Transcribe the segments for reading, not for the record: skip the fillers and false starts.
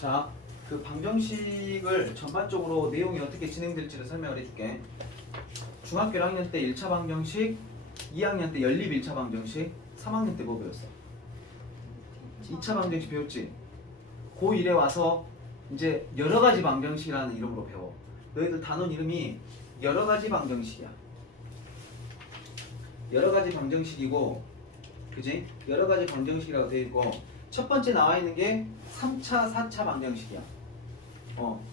자, 그 방정식을 전반적으로 내용이 어떻게 진행될지를 설명을 해줄게. 중학교 1학년 때 1차 방정식, 2학년 때 연립 1차 방정식, 3학년 때 뭐 배웠어? 2차 방정식 배웠지? 고1에 와서 이제 여러가지 방정식이라는 이름으로 배워. 너희들 단원 이름이 여러가지 방정식이야. 여러가지 방정식이고, 그지? 여러가지 방정식이라고 되어 있고, 첫 번째 나와 있는 게 3차, 4차 방정식이야.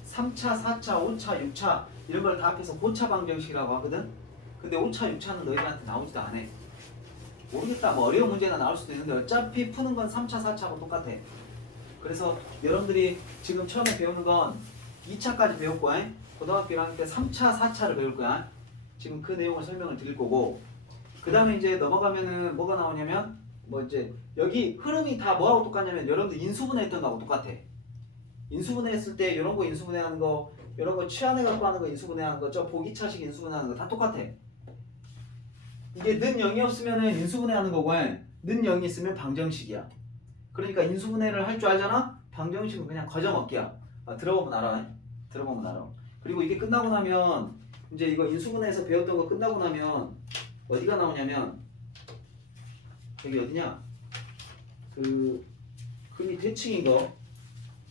3차, 4차, 5차, 6차 이런 걸 다 합해서 고차 방정식이라고 하거든. 근데 5차, 6차는 너희들한테 나오지도 않아. 모르겠다. 뭐 어려운 문제나 나올 수도 있는데 어차피 푸는 건 3차, 4차하고 똑같아. 그래서 여러분들이 지금 처음에 배우는 건 2차까지 배웠고, 고등학교 1학년 때 3차, 4차를 배울 거야. 지금 그 내용을 설명을 드릴 거고, 그 다음에 이제 넘어가면은 뭐가 나오냐면, 뭐 이제 여기 흐름이 다 뭐하고 똑같냐면 여러분들 인수분해 했던 거하고 똑같아. 인수분해 했을 때 이런 거 인수분해 하는 거, 이런 거 취한해 갖고 하는 거 인수분해 하는 거, 저 보기차식 인수분해 하는 거 다 똑같아. 이게 는 0이 없으면은 인수분해 하는 거고, 는 0이 있으면 방정식이야. 그러니까 인수분해를 할 줄 알잖아? 방정식은 그냥 거저먹기야. 들어보면 알아. 들어보면 알아. 그리고 이게 끝나고 나면 이제 이거 인수분해에서 배웠던 거 끝나고 나면 어디가 나오냐면 여기 어디냐? 그 근이 대칭인 거.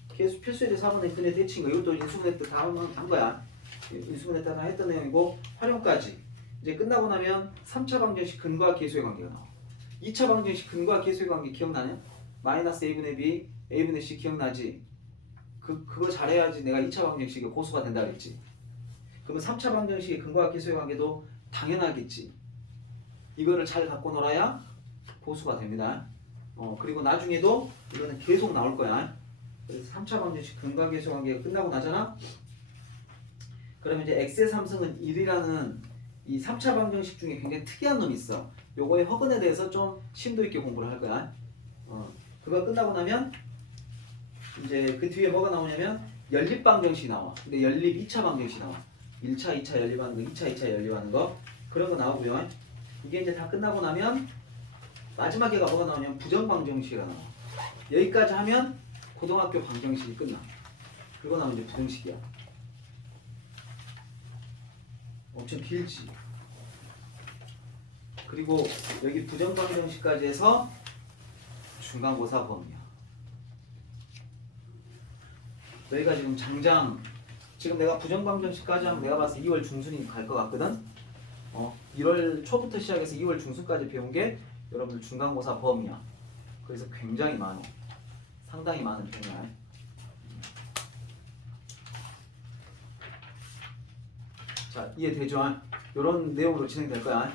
계속 필수에 대해서 4번의 근의 대칭인 거. 이것도 인수분해 때 다 한 거야. 인수분해 때 다 했던 내용이고 활용까지. 이제 끝나고 나면 3차 방정식 근과 계수의 관계가 나와. 2차 방정식 근과 계수의 관계 기억나냐? 마이너스 a분의 b, a분의 c 기억나지? 그거 잘해야지 내가 2차 방정식이 고수가 된다 그랬지. 그러면 3차 방정식의 근과 계수의 관계도 당연하겠지. 이거를 잘 갖고 놀아야 고수가 됩니다. 그리고 나중에도 이거는 계속 나올 거야. 그래서 3차 방정식 근과 계수 관계가 끝나고 나잖아. 그러면 이제 x의 3승은 1이라는 이 3차 방정식 중에 굉장히 특이한 놈이 있어. 요거의 허근에 대해서 좀 심도 있게 공부를 할 거야. 그거 끝나고 나면 이제 그 뒤에 뭐가 나오냐면 연립 방정식이 나와. 근데 연립 2차 방정식이 나와. 1차, 2차 연립하는 거, 2차, 2차 연립하는 거 그런 거 나오고요. 이게 이제 다 끝나고 나면 마지막에가 뭐가 나오냐면 부정 방정식이 나와. 여기까지 하면 고등학교 방정식이 끝나. 그거 나오면 이제 부정식이야. 엄청 길지. 그리고 여기 부정 방정식까지 해서 중간고사 범위야. 너희가 지금 장장 지금 내가 부정 방정식까지 하면 내가 봤을 때 2월 중순이 갈 것 같거든. 1월 초부터 시작해서 2월 중순까지 배운 게 여러분들 중간고사 범위야. 그래서 굉장히 많아. 상당히 많은 편이야. 자, 이해되죠? 이런 내용으로 진행될 거야.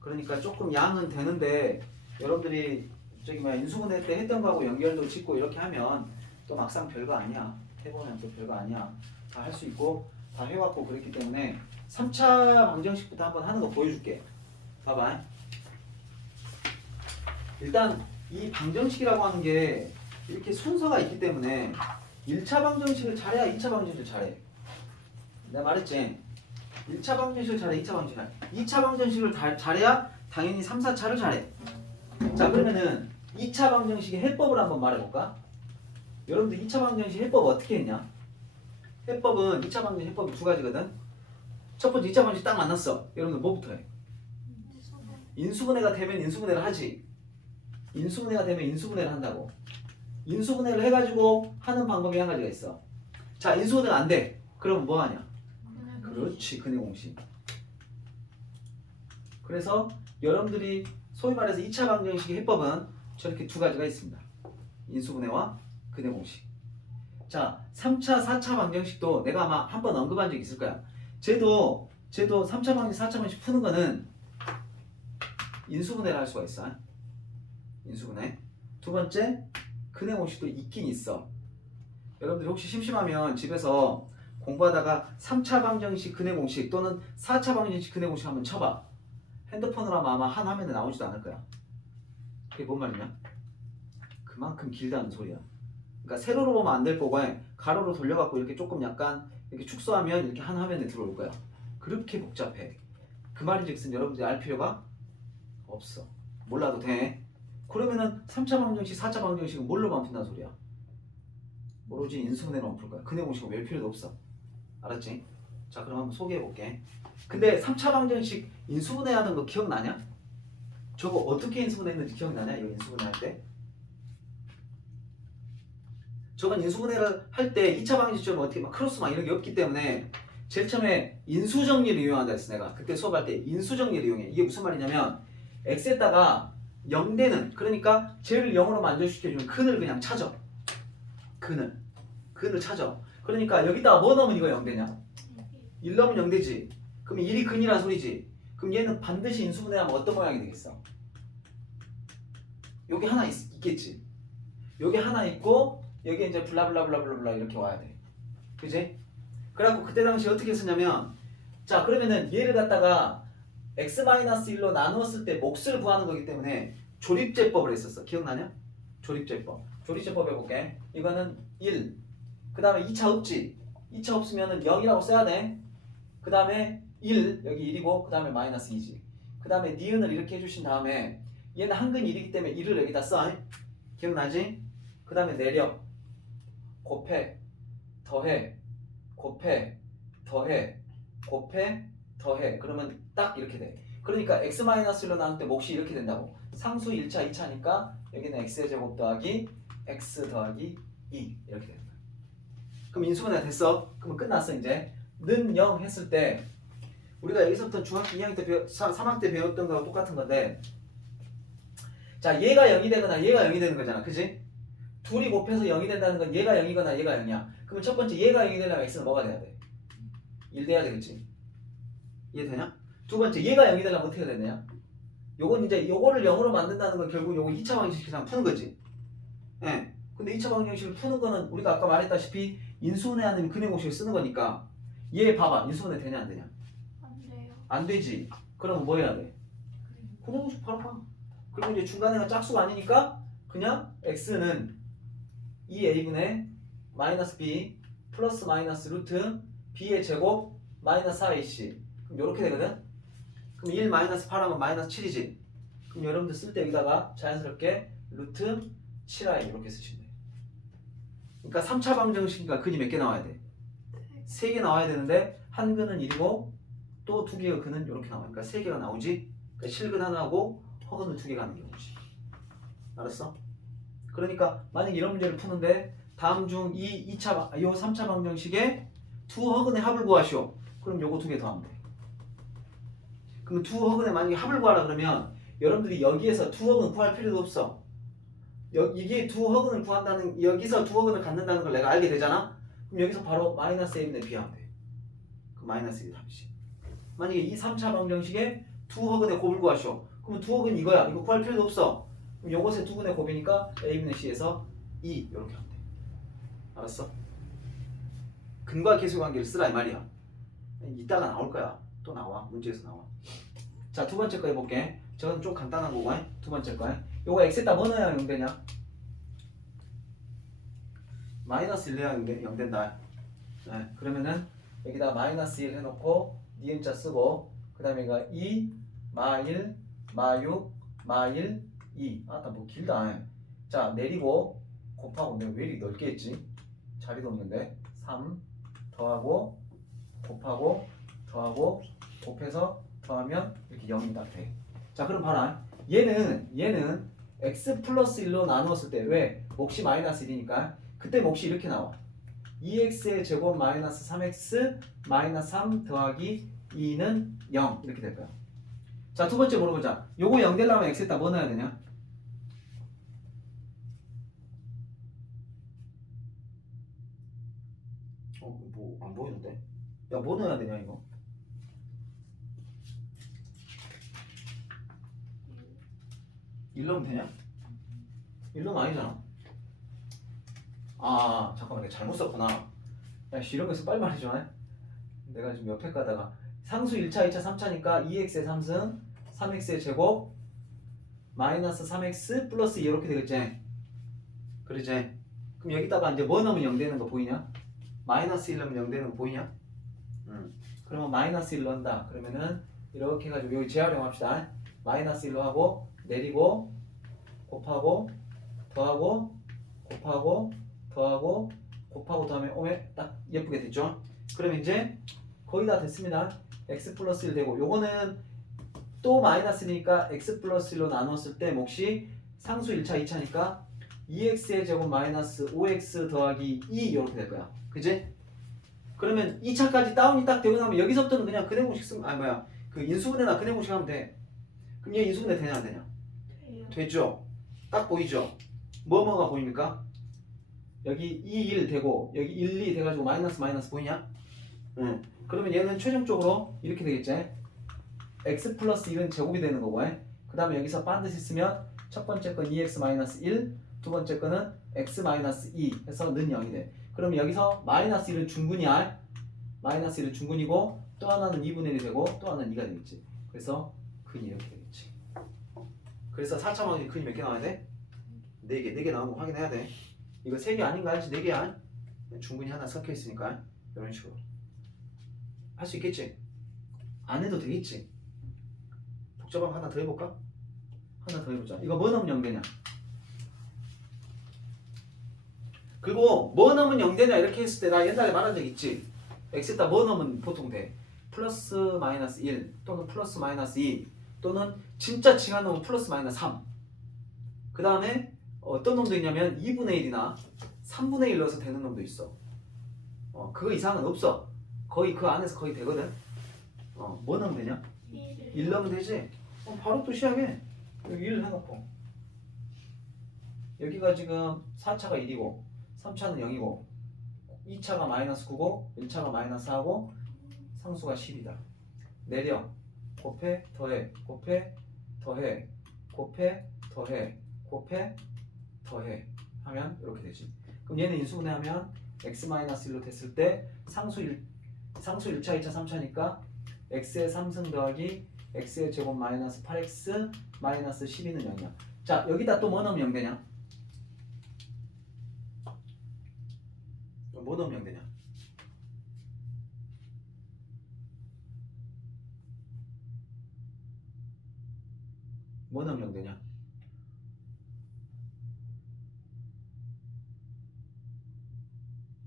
그러니까 조금 양은 되는데 여러분들이 저기 인수분해 때 했던 거하고 연결도 짓고 이렇게 하면 또 막상 별거 아니야. 해보면 또 별거 아니야. 다 할 수 있고 다 해왔고 그랬기 때문에 3차 방정식부터 한번 하는 거 보여줄게. 봐봐. 일단 이 방정식이라고 하는 게 이렇게 순서가 있기 때문에 1차 방정식을 잘해야 2차 방정식을 잘해. 내가 말했지. 1차 방정식을 잘해, 2차 방정식을 잘해. 2차 방정식을 잘해야 당연히 3, 4차를 잘해. 자, 그러면은 2차 방정식의 해법을 한번 말해볼까? 여러분들 2차 방정식 해법 어떻게 했냐? 해법은 2차 방정식 해법이 두 가지거든. 첫 번째 2차 방정식 딱 만났어. 여러분들 뭐부터 해? 인수분해가 되면 인수분해를 하지. 인수분해가 되면 인수분해를 한다고. 인수분해를 해가지고 하는 방법이 한 가지가 있어. 자, 인수분해가 안 돼. 그러면 뭐 하냐? 그렇지, 근의 공식. 그래서 여러분들이 소위 말해서 2차 방정식의 해법은 저렇게 두 가지가 있습니다. 인수분해와 근의 공식. 자, 3차, 4차 방정식도 내가 아마 한번 언급한 적 있을 거야. 쟤도 3차 방정식, 4차 방정식 푸는 거는 인수분해를 할 수가 있어. 인수분해. 두 번째, 근의 공식도 있긴 있어. 여러분들이 혹시 심심하면 집에서 공부하다가 3차 방정식 근의 공식 또는 4차 방정식 근의 공식 한번 쳐봐. 핸드폰으로 하면 아마 한 화면에 나오지도 않을 거야. 그게 뭔 말이냐? 그만큼 길다는 소리야. 그러니까 세로로 보면 안 될 거고 가로로 돌려갖고 이렇게 조금 약간 이렇게 축소하면 이렇게 한 화면에 들어올 거야. 그렇게 복잡해. 그 말인즉슨 여러분들이 알 필요가 없어. 몰라도 돼. 그러면은 3차 방정식, 4차 방정식은 뭘로만 푼다는 소리야? 오로지 인수분해로만 풀 거야. 근해 공식은 외울 필요도 없어. 알았지? 자, 그럼 한번 소개해 볼게. 근데 3차 방정식 인수분해 하던 거 기억나냐? 저거 어떻게 인수분해했는지 기억나냐? 이거 인수분해 할 때? 저건 인수분해를 할 때 2차 방정식처럼 어떻게 막 크로스 막 이런 게 없기 때문에 제일 처음에 인수정리를 이용한다 했어. 내가 그때 수업할 때 인수정리를 이용해. 이게 무슨 말이냐면 x에다가 0되는, 그러니까 쟤를 0으로 만족시켜주면 근을 그냥 찾아. 근을 찾아. 그러니까 여기다가 뭐 넣으면 이거 0되냐? 1 넣으면 0되지. 그럼 1이 근이란 소리지. 그럼 얘는 반드시 인수분해하면 어떤 모양이 되겠어? 여기 하나 있겠지. 여기 하나 있고 여기 이제 블라블라블라블라 이렇게 와야 돼. 그지? 그래갖고 그때 당시 어떻게 했었냐면, 자 그러면은 얘를 갖다가 x-1로 나누었을 때 몫을 구하는 거기 때문에 조립제법을 했었어. 기억나냐? 조립제법 해볼게. 이거는 1. 그 다음에 2차 없지. 2차 없으면은 0이라고 써야 돼. 그 다음에 1, 여기 1이고 그 다음에 마이너스 2지. 그 다음에 니은을 이렇게 해주신 다음에 얘는 한근 1이기 때문에 1을 여기다 써. 기억나지? 그 다음에 내려, 곱해, 더해, 곱해, 더해, 곱해, 더해. 그러면 딱 이렇게 돼. 그러니까 x-1로 나눌 때 몫이 이렇게 된다고. 상수 1차, 2차니까 여기는 x의 제곱 더하기 x 더하기 2 이렇게 되는 거야. 그럼 인수분해가 됐어. 그러면 끝났어. 이제 는 0 했을 때 우리가 여기서부터 중학교 2학년 때 3학년 때 배웠던 거하고 똑같은 건데, 자 얘가 0이 되거나 얘가 0이 되는 거잖아. 그지? 둘이 곱해서 0이 된다는 건 얘가 0이거나 얘가 0이야. 그러면 첫 번째 얘가 0이 되려면 x는 뭐가 돼야 돼? 1 돼야 되겠지. 이해되냐? 두 번째 얘가 0이 되려면 어떻게 해야 되냐? 요건 이제 요거를 0으로 만든다는 건 결국 요거 2차 방정식상 푸는 거지. 예. 근데 2차 방정식을 푸는 거는 우리가 아까 말했다시피 인수분해하는 근해 공식을 쓰는 거니까 얘 봐봐. 인수분해 되냐 안 되냐? 안 돼요. 안 되지. 그럼 뭐 해야 돼? 근해 공식 바로 봐. 그리고 이제 중간에가 짝수가 아니니까 그냥 x는 2a분의 마이너스 b 플러스 마이너스 루트 b의 제곱 마이너스 4ac. 그럼 요렇게 되거든? 그럼 1 마이너스 8하면 마이너스 7이지. 그럼 여러분들 쓸 때 여기다가 자연스럽게 루트 7i 이렇게 쓰시면 돼요. 그러니까 3차 방정식이니까 근이 몇 개 나와야 돼? 3개 나와야 되는데 한 근은 1이고 또 2개의 근은 이렇게 나와. 그러니까 3개가 나오지. 그러니까 실근 하나하고 허근을 2개가 하는 경우지. 알았어? 그러니까 만약 이런 문제를 푸는데 다음 중 이 3차 방정식에 두 허근의 합을 구하시오. 그럼 요거 2개 더하면 돼. 그럼 두 허근의 만약에 합을 구하라 그러면 여러분들이 여기에서 두 허근 구할 필요도 없어. 이게 두 허근을 구한다는, 여기서 두 허근을 갖는다는 걸 내가 알게 되잖아. 그럼 여기서 바로 마이너스 a분의 b 하면 돼. 그 마이너스 1이 답이지. 만약에 이 3차 방정식에 두 허근의 곱을 구하시오. 그러면 두 허근 이거야. 이거 구할 필요도 없어. 그럼 요것의 두 근의 곱이니까 a분의 c에서 2 이렇게 하면 돼. 알았어? 근과 계수 관계를 쓰라 이 말이야. 이따가 나올 거야. 또 나와. 문제에서 나와. 자, 두 번째 거 해볼게. 저건 좀 간단한 거고, 두 번째 거. 요거 x에다 뭐 넣어야 0 되냐? 마이너스 1 넣어야 0 된다. 네, 그러면은 여기다 마이너스 1 해놓고 니은자 쓰고 그 다음에 이거 2, 마 1, 마 6, 마 1, 2. 아따 뭐 길다. 자 내리고 곱하고, 내가 왜 이렇게 넓게 했지? 자리도 없는데 3 더하고 곱하고 더하고 곱해서 더하면 이렇게 0이 딱 돼. 자 그럼 봐라. 얘는 x 플러스 1로 나누었을 때, 왜? 몫이 마이너스 1이니까 그때 몫이 이렇게 나와. 2x의 제곱 마이너스 3x 마이너스 3 더하기 2는 0 이렇게 될 거야. 자 두 번째 물어보자. 요거 0 되려면 x에다 뭐 넣어야 되냐? 뭐 안 보이는데? 야 뭐 넣어야 되냐 이거? 1 넣으면 되냐? 1 넣으면 아니잖아. 아 잠깐만, 내가 잘못 썼구나. 야 이런 거에서 빨리 말해줘. 내가 지금 옆에 가다가 상수 1차, 2차, 3차니까 2x의 3승 3x의 제곱 마이너스 3x 플러스 2 이렇게 되겠지. 그러지? 그럼 여기다가 이제 뭐 넣으면 0 되는 거 보이냐? 마이너스 1 넣으면 0 되는 거 보이냐? 그러면 마이너스 1 넣는다. 그러면은 이렇게 해가지고 여기 재활용합시다. 마이너스 1로 하고 내리고 곱하고 더하고 곱하고 더하고 곱하고 다음에 오면 딱 예쁘게 됐죠? 그럼 이제 거의 다 됐습니다. x 플러스 1 되고 요거는 또 마이너스니까 x 플러스 1로 나눴을 때 몫이 상수 1차 2차니까 2x의 제곱 마이너스 5x 더하기 2 이렇게 될 거야. 그지? 그러면 2차까지 다운이 딱 되고 나면 여기서부터는 그냥 근해 공식 쓰면 아니 뭐야 그 인수분해나 근해 공식 하면 돼. 그럼 얘 인수분해 되냐 안 되냐? 돼요. 되죠? 딱 보이죠? 뭐가 보입니까? 여기 2, 1 되고 여기 1, 2 돼가지고 마이너스 마이너스 보이냐? 응. 그러면 얘는 최종적으로 이렇게 되겠지? x 플러스 1은 제곱이 되는 거고 그 다음에 여기서 반드시 쓰면 첫 번째 건 2x 마이너스 1 두 번째 거는 x 마이너스 2 해서 는 0이 돼. 그럼 여기서 마이너스 1은 중근이야. 마이너스 1은 중근이고 또 하나는 2분의 1이 되고 또 하나는 2가 되겠지. 그래서 근이 이렇게 되겠지. 그래서 4차 방정식 근이 몇 개 나와야 돼? 4개. 4개 나오는 거 확인해야 돼. 이거 3개 아닌가 알지? 4개야. 중근이 하나 섞여 있으니까 이런 식으로 할 수 있겠지? 안 해도 되겠지? 복잡한 거 하나 더 해볼까? 하나 더 해보자. 이거 뭐 넣으면 0 되냐? 그리고 뭐 넣으면 0 되냐 이렇게 했을 때 나 옛날에 말한 적 있지? x에다 뭐 넣으면 보통 돼? 플러스 마이너스 1 또는 플러스 마이너스 2 또는 진짜 칭한 놈은 플러스 마이너스 3. 그 다음에 어떤 놈도 있냐면 2분의 1이나 3분의 1 넣어서 되는 놈도 있어. 그거 이상은 없어. 거의 그 안에서 거의 되거든. 뭐 넣으면 되냐? 1 넣으면 되지? 바로 또 시작해. 여기 1 해놓고 여기가 지금 4차가 1이고 3차는 0이고 2차가 마이너스 9고 1차가 마이너스 4고 상수가 10이다. 내려 곱해 더해 곱해 더해 곱해 더해 곱해 더해 하면 이렇게 되지. 그럼 얘는 인수분해하면 x-1로 됐을 때 상수 1차 2차 3차니까 x의 3승 더하기 x의 제곱 마이너스 8x 마이너스 12는 0이야. 자 여기다 또 뭐 넣으면 0 되냐? 뭐 넣으면 0 되냐? 뭐 넣으면 0 되냐?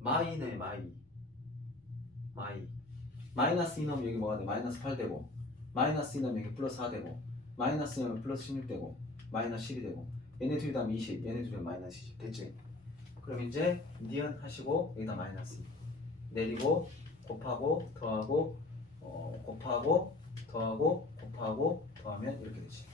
마이네 마이 마이너스 2 넣으면 여기 뭐가 돼? 마이너스 8 되고 마이너스 2 넣으면 여기 플러스 4 되고 마이너스 2 넣으면 플러스 16 되고 마이너스 12 되고 얘네 둘이 다음 20 얘네 둘이 마이너스 20 됐지? 그럼 이제 니은 하시고 여기다 마이너스 2 내리고 곱하고 더하고 곱하고 더하고 곱하고 더하면 이렇게 되지.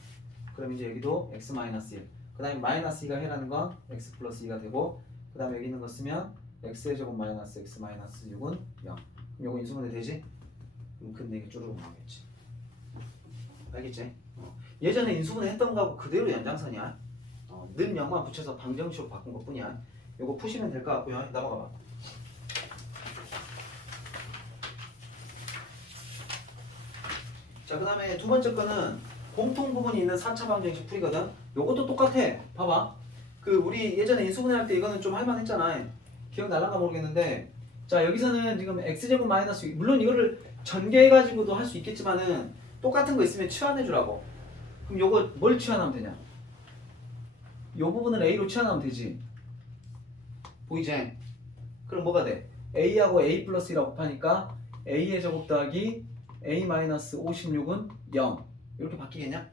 그럼 이제 여기도 x 마이너스 1 그 다음에 마이너스 2가 해라는 건 x 플러스 2가 되고 그 다음에 여기 있는 거 쓰면 x의 제곱 마이너스 x 마이너스 6은 0. 그럼 요거 인수분해 되지? 그럼 근데 이게 쪼르륵 나오겠지. 알겠지? 예전에 인수분해 했던 거하고 그대로 연장선이야. 는 0만 붙여서 방정식으로 바꾼 것 뿐이야. 요거 푸시면 될 것 같고요. 넘어가 봐. 자, 그 다음에 두 번째 거는 공통 부분이 있는 4차 방정식 풀이거든. 요것도 똑같아. 봐봐. 그 우리 예전에 인수분해 할 때 이거는 좀 할만했잖아. 기억날란가 모르겠는데 자 여기서는 지금 x제곱 마이너스 물론 이거를 전개해가지고도 할 수 있겠지만은 똑같은 거 있으면 치환해주라고. 그럼 요거 뭘 치환하면 되냐? 요 부분을 a로 치환하면 되지. 보이지? 그럼 뭐가 돼? a하고 a 플러스 1하고 곱하니까 a의 제곱 더하기 a 마이너스 56은 0 이렇게 바뀌겠냐?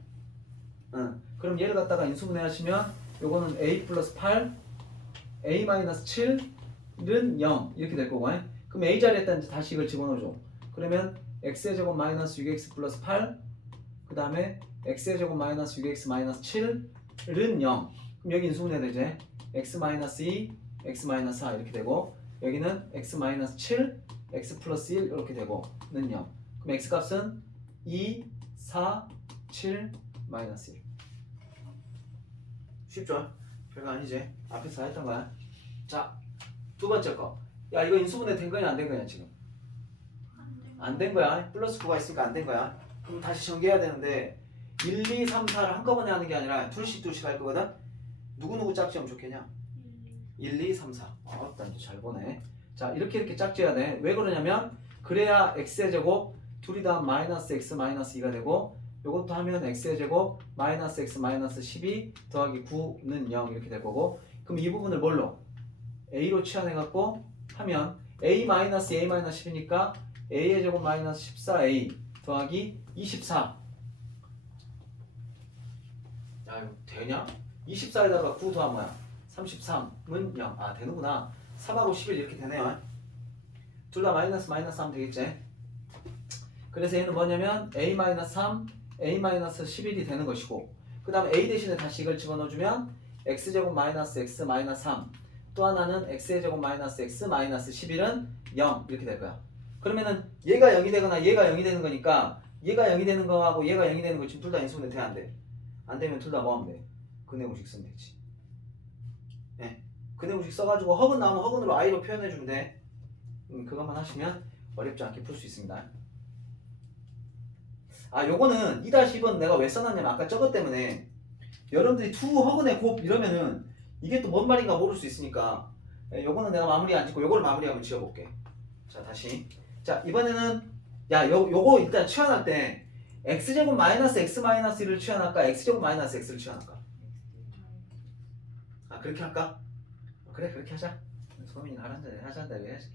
응. 그럼 얘를 갖다가 인수분해 하시면 요거는 a 플러스 8 a 마이너스 7은 0 이렇게 될 거고 그럼 a 자리에다 이제 다시 이걸 집어넣어줘. 그러면 x의 제곱 마이너스 6x 플러스 8 그 다음에 x의 제곱 마이너스 6x 마이너스 7은 0 그럼 여기 인수분해 되지. x 마이너스 2 x 마이너스 4 이렇게 되고 여기는 x 마이너스 7 x 플러스 1 이렇게 되고 는 0 그럼 x 값은 2 4 7 마이너스 1 쉽죠? 별거 아니지? 앞에서 다 했던 거야. 자, 두 번째 거. 야, 이거 인수분해 된 거냐 안 된 거냐 지금? 안 된 거야. 플러스 9가 있으니까 안 된 거야. 그럼 다시 전개해야 되는데 1, 2, 3, 4를 한꺼번에 하는 게 아니라 둘씩 할 거거든? 누구누구 짝지으면 좋겠냐? 1, 2, 3, 4. 일단 잘 보네. 자, 이렇게 짝지어야 돼. 왜 그러냐면 그래야 x의 제곱 둘이 다 마이너스 x 마이너스 2가 되고 요것도 하면 x의 제곱 마이너스 x 마이너스 12 더하기 9는 0 이렇게 될 거고 그럼 이 부분을 뭘로? a로 치환해 갖고 하면 a-a-10이니까 a의 제곱 마이너스 14a 더하기 24. 야 이거 되냐? 24에다가 9 더하면 뭐야? 33은 0. 아 되는구나. 3하고 11 이렇게 되네요. 둘 다 마이너스 하면 되겠지? 그래서 얘는 뭐냐면 a-3, a-11이 되는 것이고 그 다음 a 대신에 다시 이걸 집어넣어주면 x제곱 마이너스 x 마이너스 3 또 하나는 x의 제곱 마이너스 x 마이너스 11은 0 이렇게 될 거야. 그러면은 얘가 0이 되거나 얘가 0이 되는 거니까 얘가 0이 되는 거하고 얘가 0이 되는 거 지금 둘 다 인수분해 돼? 안 돼? 안 되면 둘 다 뭐 하면 돼? 근해공식 쓰면 되지. 예. 근해공식 써가지고 허근 나오면 허근으로 i로 표현해주면 돼. 그것만 하시면 어렵지 않게 풀 수 있습니다. 아 요거는 2-2번 내가 왜 써놨냐면 아까 저것 때문에 여러분들이 투 허근의 곱 이러면은 이게 또 뭔 말인가 모를 수 있으니까 요거는 내가 마무리 안 짓고 요거를 마무리하면 지어볼게. 자 다시 자 이번에는 야 요거 일단 치환할 때 x제곱 마이너스 x 마이너스 1을 치환할까 x제곱 마이너스 x를 치환할까? 아 그렇게 할까? 그래 그렇게 하자. 소민이가 하자한다 해야지.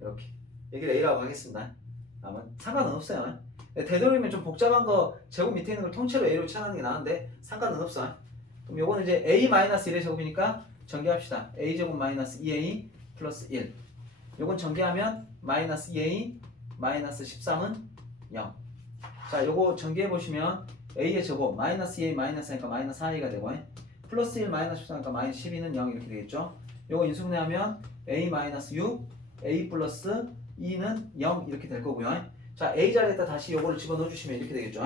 이렇게 얘기를 A라고 하겠습니다. 아마 상관은 없어요. 되도록이면 좀 복잡한 거 제곱 밑에 있는 걸 통째로 A로 치환하는 게 나은데 상관은 없어. 그럼 요거는 이제 A-1의 제곱이니까 전개합시다. A제곱 마이너스 2A 플러스 1 요건 전개하면 마이너스 2A 마이너스 13은 0. 자 요거 전개해보시면 A의 제곱 마이너스 2A 마이너스 하니까 마이너스 4A가 되고 플러스 1 마이너스 14니까 마이너스 12는 0 이렇게 되겠죠. 요거 인수분해하면 A 마이너스 6 A 플러스 2는 0 이렇게 될 거고요. 자 A 자리에다 다시 요거를 집어넣어 주시면 이렇게 되겠죠.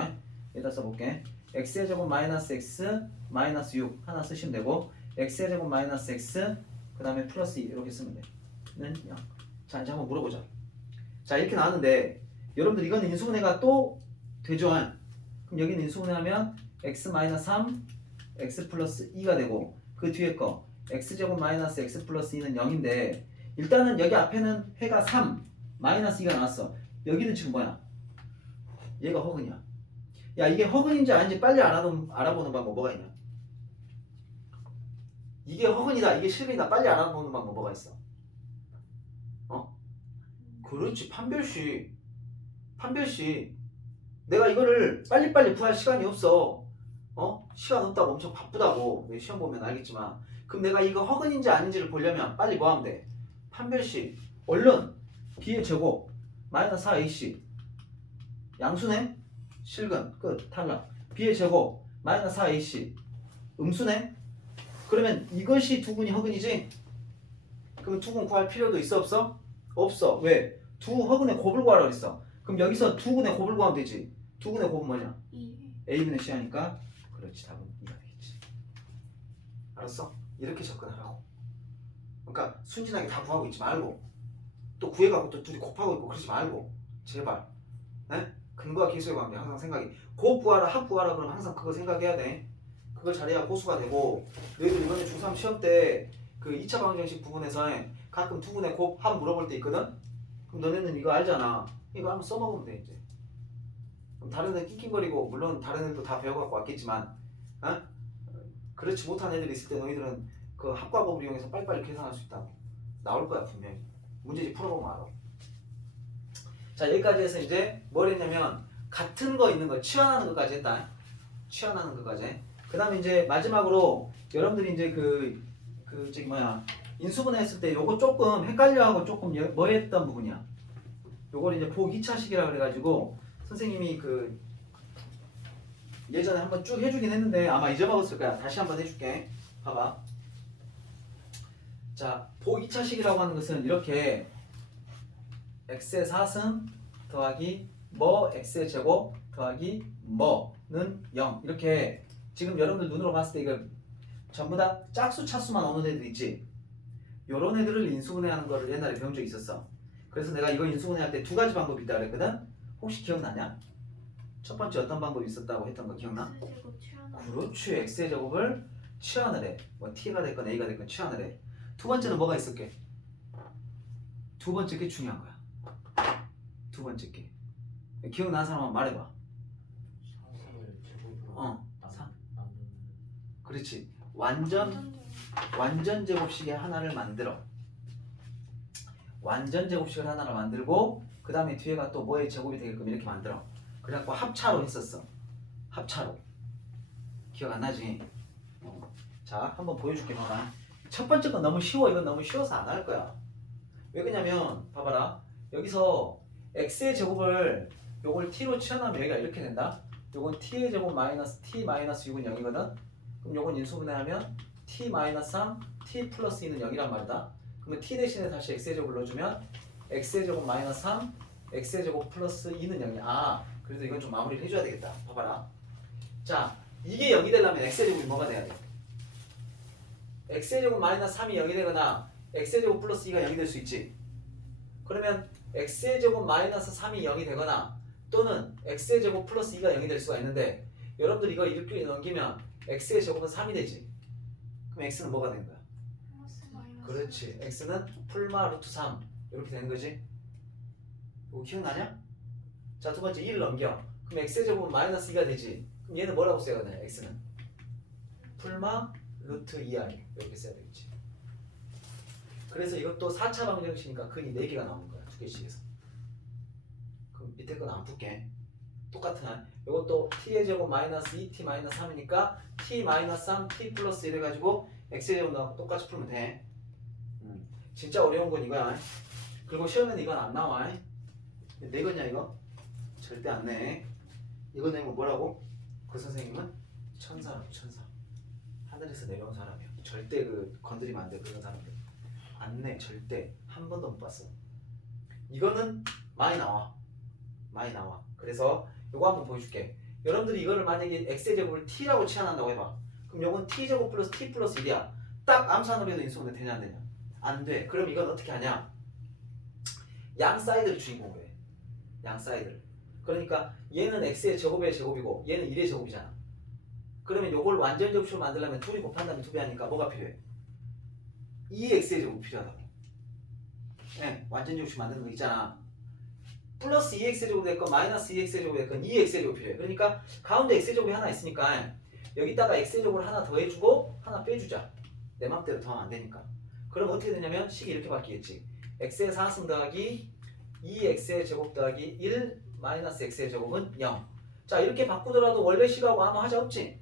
여기다 써볼게. x의 제곱 마이너스 x 마이너스 6 하나 쓰시면 되고 x의 제곱 마이너스 x 그 다음에 플러스 2 이렇게 쓰면 돼. 는 0. 자 이제 한번 물어보자. 자 이렇게 나왔는데 여러분들 이거는 인수분해가 또 되죠. 그럼 여기는 인수분해하면 x 마이너스 3 x 플러스 2가 되고 그 뒤에 거 x제곱 마이너스 x 플러스 2는 0인데 일단은 여기 앞에는 해가 3 마이너스 2가 나왔어. 여기는 지금 뭐야? 얘가 허근이야. 야 이게 허근인지 아닌지 빨리 알아보는 방법 뭐가 있냐? 이게 허근이다 이게 실근이다 빨리 알아보는 방법 뭐가 있어? 어? 그렇지 판별식. 내가 이거를 빨리빨리 구할 시간이 없어. 시간 없다고 엄청 바쁘다고 시험 보면 알겠지만 그럼 내가 이거 허근인지 아닌지를 보려면 빨리 뭐 하면 돼? 판별식. 얼른 b의 제곱 마이너스 4ac 양수네? 실근 끝 탈락. b의 제곱 마이너스 4ac 음수네? 그러면 이것이 두근이 허근이지? 그럼 두근 구할 필요도 있어 없어? 없어. 왜? 두 허근의 곱을 구하라고 했어. 그럼 여기서 두근의 곱을 구하면 되지. 두근의 곱은 뭐냐? a분의 c하니까 그렇지 답은 2가 되겠지. 알았어? 이렇게 접근하라고. 그러니까 순진하게 다 구하고 있지 말고 또 구해갖고 또 둘이 곱하고 있고 그러지 말고 제발. 네? 근거와 기수의 관계 항상 생각이 곱 구하라 합 구하라 그러면 항상 그거 생각해야 돼. 그걸 잘해야 고수가 되고 너희들 이번에 중3 시험 때 그 2차 방정식 부분에서 가끔 두근의 곱 합 물어볼 때 있거든? 그럼 너네는 이거 알잖아. 이거 한번 써먹으면 돼 이제. 그럼 다른 애 낑낑거리고 물론 다른 애도 다 배워갖고 왔겠지만 그렇지 못한 애들이 있을 때 너희들은 그 합과 곱을 이용해서 빨리빨리 계산할 수 있다고. 나올 거야 분명히. 문제집 풀어보면 알아. 자 여기까지 해서 이제 뭘 했냐면 같은 거 있는 거 치환하는 것까지 했다. 치환하는 것까지. 그 다음에 이제 마지막으로 여러분들이 이제 저기 뭐야 인수분해 했을 때 요거 조금 헷갈려하고 조금 뭐 했던 부분이야. 요걸 이제 복 2차식이라 그래가지고 선생님이 그 예전에 한번 쭉 해주긴 했는데 아마 잊어먹었을 거야. 다시 한번 해줄게. 봐봐. 자, 복 2차식이라고 하는 것은 이렇게 x의 4승 더하기 뭐 x의 제곱 더하기 뭐는 0 이렇게 지금 여러분들 눈으로 봤을 때 이거 전부 다 짝수 차수만 오는 애들 있지. 요런 애들을 인수분해하는 거를 옛날에 배운 적이 있었어. 그래서 내가 이거 인수분해할 때 두 가지 방법이 있다고 그랬거든. 혹시 기억나냐? 첫 번째 어떤 방법이 있었다고 했던 거 기억나? 그렇지. x의 제곱을 치환을 해. 뭐 t가 됐건 a가 됐건 치환을 해. 두 번째는 뭐가 있을게? 두 번째 게 중요한 거야. 두 번째 게. 기억나는 사람 한번 말해봐. 그렇지. 완전 제곱식의 하나를 만들어. 완전 제곱식을 하나를 만들고 그 다음에 뒤에가 또 뭐의 제곱이 되게끔 이렇게 만들어. 그래갖고 합차로 했었어. 합차로. 기억 안 나지? 자, 한번 보여줄게. 봐봐. 첫 번째 건 너무 쉬워. 이건 너무 쉬워서 안 할 거야. 왜 그러냐면 봐봐라. 여기서 x의 제곱을 요걸 t로 치환하면 여기가 이렇게 된다. 요건 t의 제곱 마이너스 t 마이너스 6은 0이거든. 그럼 요건 인수분해하면 t 마이너스 3, t 플러스 2는 0이란 말이다. 그러면 t 대신에 다시 x의 제곱을 넣어주면 x의 제곱 마이너스 3, x의 제곱 플러스 2는 0이야. 아, 그래도 이건 좀 마무리를 해줘야 되겠다. 봐봐라. 자, 이게 0이 되려면 x의 제곱이 뭐가 돼야 돼? x의 제곱 마이너스 3이 0이 되거나 x의 제곱 플러스 2가 0이 될 수 있지. 그러면 x의 제곱 마이너스 3이 0이 되거나 또는 x의 제곱 플러스 2가 0이 될 수가 있는데 여러분들 이거 이렇게 넘기면 x의 제곱은 3이 되지. 그럼 x는 뭐가 되는 거야? 플러스 마이너스. 그렇지. x는 풀마 루트 3 이렇게 되는 거지. 이거 기억나냐? 자, 두 번째 2를 넘겨. 그럼 x의 제곱은 마이너스 2가 되지. 그럼 얘는 뭐라고 써야 되냐? x는 풀마 루트 2r 이렇게 써야 되겠지. 그래서 이것도 4차 방정식이니까 근이 4개가 나오는 거야. 2개씩에서. 그럼 밑에 건 안 풀게. 똑같은 한. 이것도 t의 제곱 마이너스 2t 마이너스 3이니까 t 마이너스 3, t 플러스 1 해가지고 x의 제곱 나오고 똑같이 풀면 돼. 진짜 어려운 건 이거야. 그리고 시험에는 이건 안 나와. 내거냐 이거? 절대 안 내. 이거 내면 뭐라고? 그 선생님은 천사라고. 천사. 하늘에서 내려온 사람이야. 절대 그 건드리면 안 돼. 그런 사람들 안 내. 절대 한 번도 못 봤어. 이거는 많이 나와. 많이 나와. 그래서 이거 한번 보여줄게. 여러분들이 이거를 만약에 x의 제곱을 t라고 치환한다고 해봐. 그럼 이건 t제곱 플러스 t 플러스 1이야. 딱 암산으로 해도 인수분해 되냐 안 되냐? 안 돼. 그럼 이건 어떻게 하냐? 양 사이드를 주인공으로 해. 양 사이드를. 그러니까 얘는 x의 제곱의 제곱이고 얘는 1의 제곱이잖아. 그러면 요걸 완전 제곱식으로 만들려면 둘이 곱한 다음에 2배 하니까 뭐가 필요해? 2x의 제곱이 필요하다고. 네, 완전 제곱식 만드는 거 있잖아. 플러스 2x의 제곱이 됐건 마이너스 2x의 제곱이 됐건 2x의 제곱이 필요해. 그러니까 가운데 x의 제곱이 하나 있으니까 여기다가 x의 제곱을 하나 더해주고 하나 빼주자. 내 맘대로 더하면 안 되니까. 그럼 어떻게 되냐면 식이 이렇게 바뀌겠지. x의 4승 더하기 2x의 제곱 더하기 1 마이너스 x의 제곱은 0. 자, 이렇게 바꾸더라도 원래 식하고 아무 하자 없지?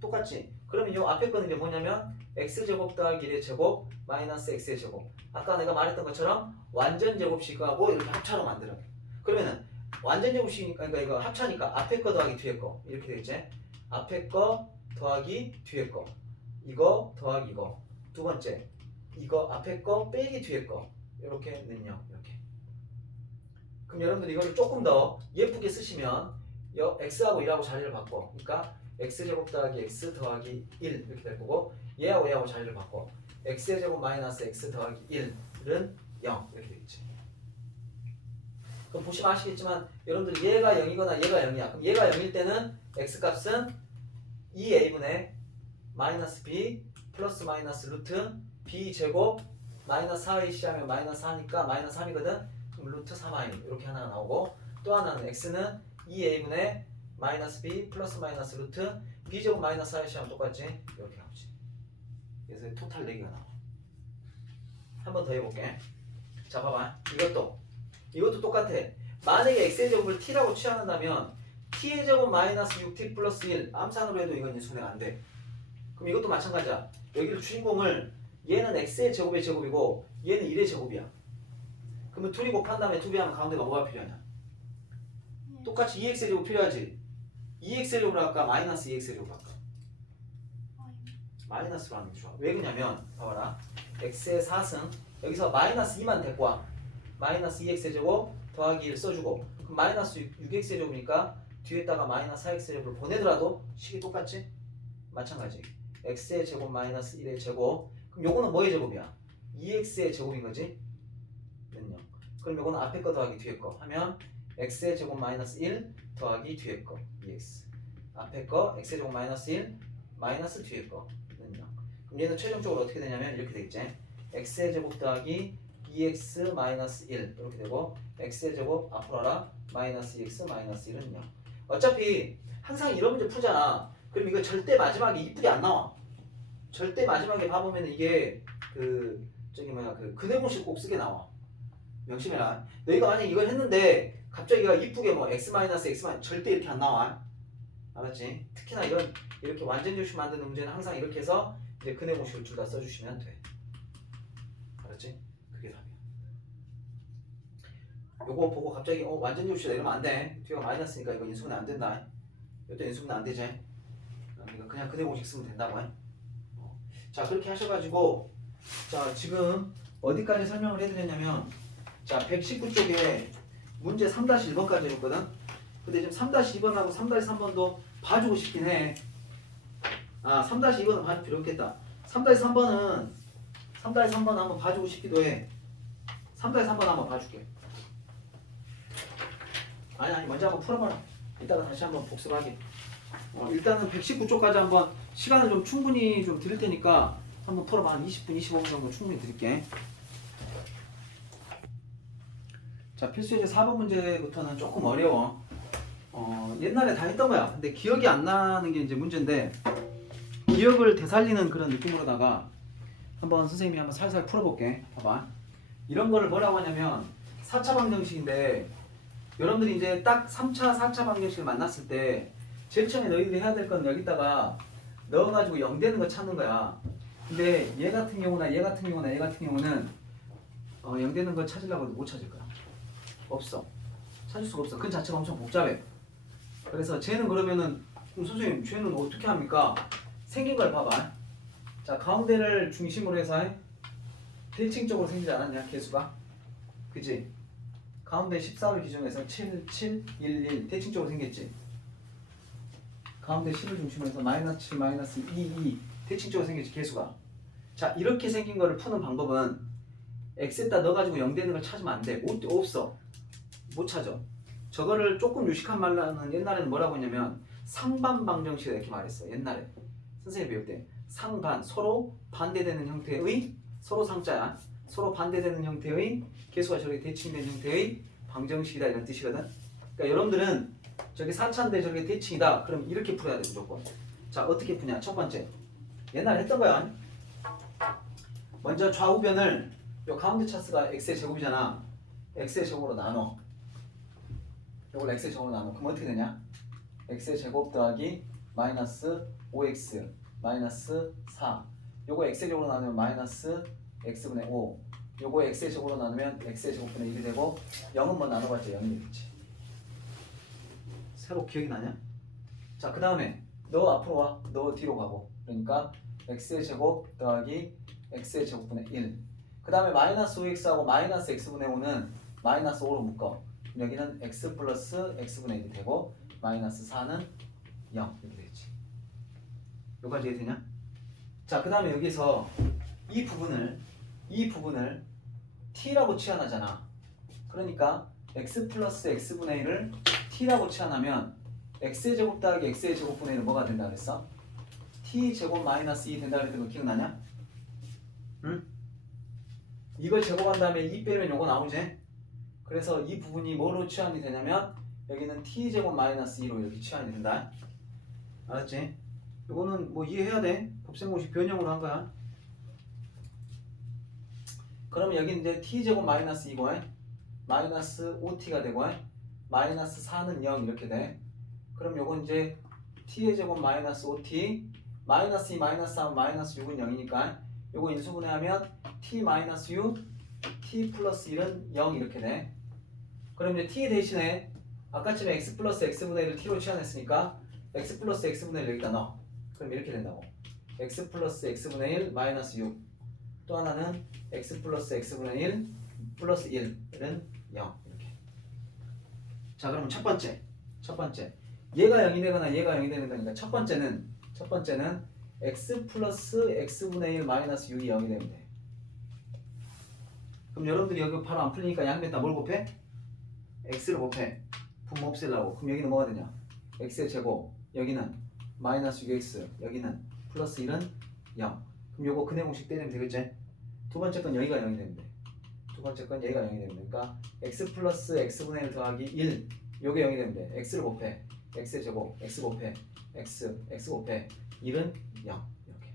똑같지? 그러면 이 앞에 거는 이제 뭐냐면 x제곱 더하기 1의 제곱 마이너스 x의 제곱. 아까 내가 말했던 것처럼 완전 제곱식하고 이렇게 합차로 만들어. 그러면은 완전 제곱식이니까 그러니까 이거 합차니까 앞에 거 더하기 뒤에 거 이렇게 되겠지? 앞에 거 더하기 뒤에 거 이거 더하기 이거 두 번째 이거 앞에 거 빼기 뒤에 거 이렇게는요. 이렇게. 그럼 여러분들 이거를 조금 더 예쁘게 쓰시면 x하고 1하고 자리를 바꿔. 그러니까 x제곱 더하기 x 더하기 1 이렇게 될 거고 얘하고 얘하고 자리를 바꿔. x의 제곱 마이너스 x 더하기 1은 0 이렇게 되겠지. 그럼 보시면 아시겠지만 여러분들 얘가 0이거나 얘가 0이야. 그럼 얘가 0일 때는 x값은 2a분의 마이너스 b 플러스 마이너스 루트 b 제곱 마이너스 4a 하면 마이너스 4니까 마이너스 3이거든. 그럼 루트 3i 이렇게 하나가 나오고 또 하나는 x는 2a분의 마이너스 b 플러스 마이너스 루트 b 제곱 마이너스 4a 하면 똑같지? 이렇게 나오지. 그래서 토탈 4개가 나와. 한 번 더 해볼게. 자, 봐봐. 이것도 똑같아. 만약에 x의 제곱을 t라고 취한다면 t의 제곱 마이너스 6t 플러스 1 암산으로 해도 이건 인수분해가 안 돼. 그럼 이것도 마찬가지야. 여기를 주인공을 얘는 x의 제곱의 제곱이고 얘는 1의 제곱이야. 그러면 둘이 곱한 다음에 2배 하면 가운데가 뭐가 필요하냐? 똑같이 2x의 제곱 필요하지. 2x의 제곱을 할까? 마이너스 2x의 제곱을 할까? 마이너스로 하는 게 좋아. 왜 그러냐면 봐봐라. x의 4승 여기서 마이너스 2만 데리고 와. 마이너스 2x의 제곱 더하기 1 써주고 그럼 마이너스 6x의 제곱이니까 뒤에다가 마이너스 4x의 제곱을 보내더라도 식이 똑같지? 마찬가지. x의 제곱 마이너스 1의 제곱 그럼 요거는 뭐의 제곱이야? 2x의 제곱인 거지? 는요. 그럼 요거는 앞에 거 더하기 뒤에 거 하면 x의 제곱 마이너스 1 더하기 뒤에 거 2x 앞에 거 x의 제곱 마이너스 1 마이너스 뒤에 거 는요. 그럼 얘는 최종적으로 어떻게 되냐면 이렇게 되겠지. x의 제곱 더하기 2x 마이너스 1 이렇게 되고 x의 제곱 앞으로 하라 마이너스 2x 마이너스 1은 0. 어차피 항상 이런 문제 풀잖아. 그럼 이거 절대 마지막에 이쁘게 안 나와. 절대 마지막에 봐보면 이게 그 저기 뭐야 그 근해공식 꼭 쓰게 나와. 명심해라. 너희가 만약 이걸 했는데 갑자기 얘가 이쁘게 뭐 x 마이너스 x 마이너스 절대 이렇게 안 나와. 알았지? 특히나 이런 이렇게 완전조식 만드는 문제는 항상 이렇게 해서 이제 근해 공식을 둘 다 써주시면 돼. 알았지? 그게 답이야. 요거 보고 갑자기 완전조식이다 이러면 안 돼. 뒤가 마이너스니까 이거 인수분해 안 된다. 이것도 인수분해 안 되지. 그러니까 그냥 근해 공식 쓰면 된다고 해. 자 그렇게 하셔가지고 자 지금 어디까지 설명을 해드렸냐면 자 119쪽에 문제 3-1번까지 했거든. 근데 지금 3-2번하고 3-3번도 봐주고 싶긴 해. 3-2번은 봐줄 필요 없겠다. 3-3번은 한번 봐주고 싶기도 해. 3-3번 한번 봐줄게. 아니 먼저 한번 풀어봐라. 이따가 다시 한번 복습하게. 일단은 119쪽까지 한번 시간을 좀 충분히 좀 드릴 테니까 한번 풀어봐. 한 20분, 25분 정도 충분히 드릴게. 자, 필수예제 4번 문제부터는 조금 어려워. 옛날에 다 했던 거야. 근데 기억이 안 나는 게 이제 문제인데 기억을 되살리는 그런 느낌으로다가 한번 선생님이 한번 살살 풀어볼게. 봐봐. 이런 거를 뭐라고 하냐면 4차 방정식인데 여러분들이 이제 딱 3차, 4차 방정식을 만났을 때 제일 처음에 너희들이 해야 될 건 여기다가 넣어가지고 0 되는 거 찾는 거야. 근데 얘 같은 경우나 얘 같은 경우나 얘 같은 경우는 0 되는 거 찾으려고 해도 못 찾을 거야. 없어. 찾을 수가 없어. 그 자체가 엄청 복잡해. 그래서 쟤는 그러면은 선생님 쟤는 어떻게 합니까? 생긴 걸 봐봐. 자 가운데를 중심으로 해서 대칭적으로 생기지 않았냐 개수가? 그지? 가운데 14를 기준해서 7, 7, 1, 1 대칭적으로 생겼지? 가운데 10을 중심으로 해서 마이너스 7, 마이너스 2, 2 대칭적으로 생겼지 개수가. 자 이렇게 생긴 거를 푸는 방법은 x에다 넣어가지고 0 되는 걸 찾으면 안 돼. 없어. 못 찾아. 저거를 조금 유식한 말로는 옛날에는 뭐라고 했냐면 상반 방정식 이렇게 말했어. 옛날에 선생님이 배울 때 상반 서로 반대되는 형태의 서로 상자야. 서로 반대되는 형태의 개수가 저렇게 대칭된 형태의 방정식이다 이런 뜻이거든. 그러니까 여러분들은 저게 4차인데 저게 대칭이다. 그럼 이렇게 풀어야 돼 무조건. 자 어떻게 푸냐? 첫 번째 옛날에 했던 거야. 먼저 좌우변을 요 가운데 차수가 x의 제곱이잖아. x의 제곱으로 나눠. 이걸 x의 제곱으로 나눠. 그럼 어떻게 되냐? x의 제곱 더하기 마이너스 5x 마이너스 4. 요거 x의 제곱으로 나누면 마이너스 x분의 5. 요거 x의 제곱으로 나누면 x의 제곱분의 1이 되고 0은 뭐 나눠봤자 0이 되겠지. 새로 기억이 나냐? 자 그 다음에 너 앞으로 와. 너 뒤로 가고. 그러니까 x의 제곱 더하기 x의 제곱분의 1. 그 다음에 마이너스 5x하고 마이너스 x분의 5는 마이너스 5로 묶어. 여기는 x 플러스 x분의 1이 되고 마이너스 4는 0 이렇게 되겠지. 여기까지 이해되냐? 자 그 다음에 여기서 이 부분을 t라고 치환하잖아. 그러니까 x 플러스 x분의 1을 t라고 치환하면 x의 제곱 더하기 x의 제곱분의 1은 뭐가 된다 그랬어? t 제곱 마이너스 2 된다 그랬던 거 기억나냐? 응? 이걸 제곱한 다음에 2 빼면 요거 나오지? 그래서 이 부분이 뭐로 치환이 되냐면 여기는 t제곱 마이너스 2로 이렇게 치환이 된다. 알았지? 요거는 뭐 이해해야 돼. 곱셈공식 변형으로 한 거야. 그러면 여기 이제 t제곱 마이너스 2고 마이너스 5t가 되고 마이너스 4는 0 이렇게 돼. 그럼 요건 이제 t의 제곱 마이너스 5t 마이너스 2 마이너스 3 마이너스 6은 0이니까 요거 인수분해하면 t 마이너스 6 t 플러스 1은 0 이렇게 돼. 그럼 이제 t 대신에 아까쯤에 x 플러스 x분의 1을 t로 치환했으니까 x 플러스 x분의 1 여기다 넣어. 그럼 이렇게 된다고. x 플러스 x분의 1 마이너스 6. 또 하나는 x 플러스 x분의 1 플러스 1은 0 이렇게. 자 그러면 첫 번째 얘가 0이 되거나 얘가 0이 되는 거니까 첫 번째는 x 플러스 x분의 1 마이너스 6이 0이 되면 돼. 그럼 여러분들이 여기 바로 안 풀리니까 양변에다 뭘 곱해? x를 곱해. 분모 없애려고. 그럼 여기는 뭐가 되냐? x의 제곱. 여기는 마이너스 6x. 여기는 플러스 1은 0. 그럼 요거 근해 공식 때리면 되겠지? 두 번째 건 여기가 0이 되면 돼. 두 번째 건 얘가 0이 되면 돼. 그러니까 x 플러스 x분의 1 더하기 1. 요게 0이 되면 돼. x를 곱해. x의 제곱. x 곱해. x 곱해. 1은 0. 이렇게.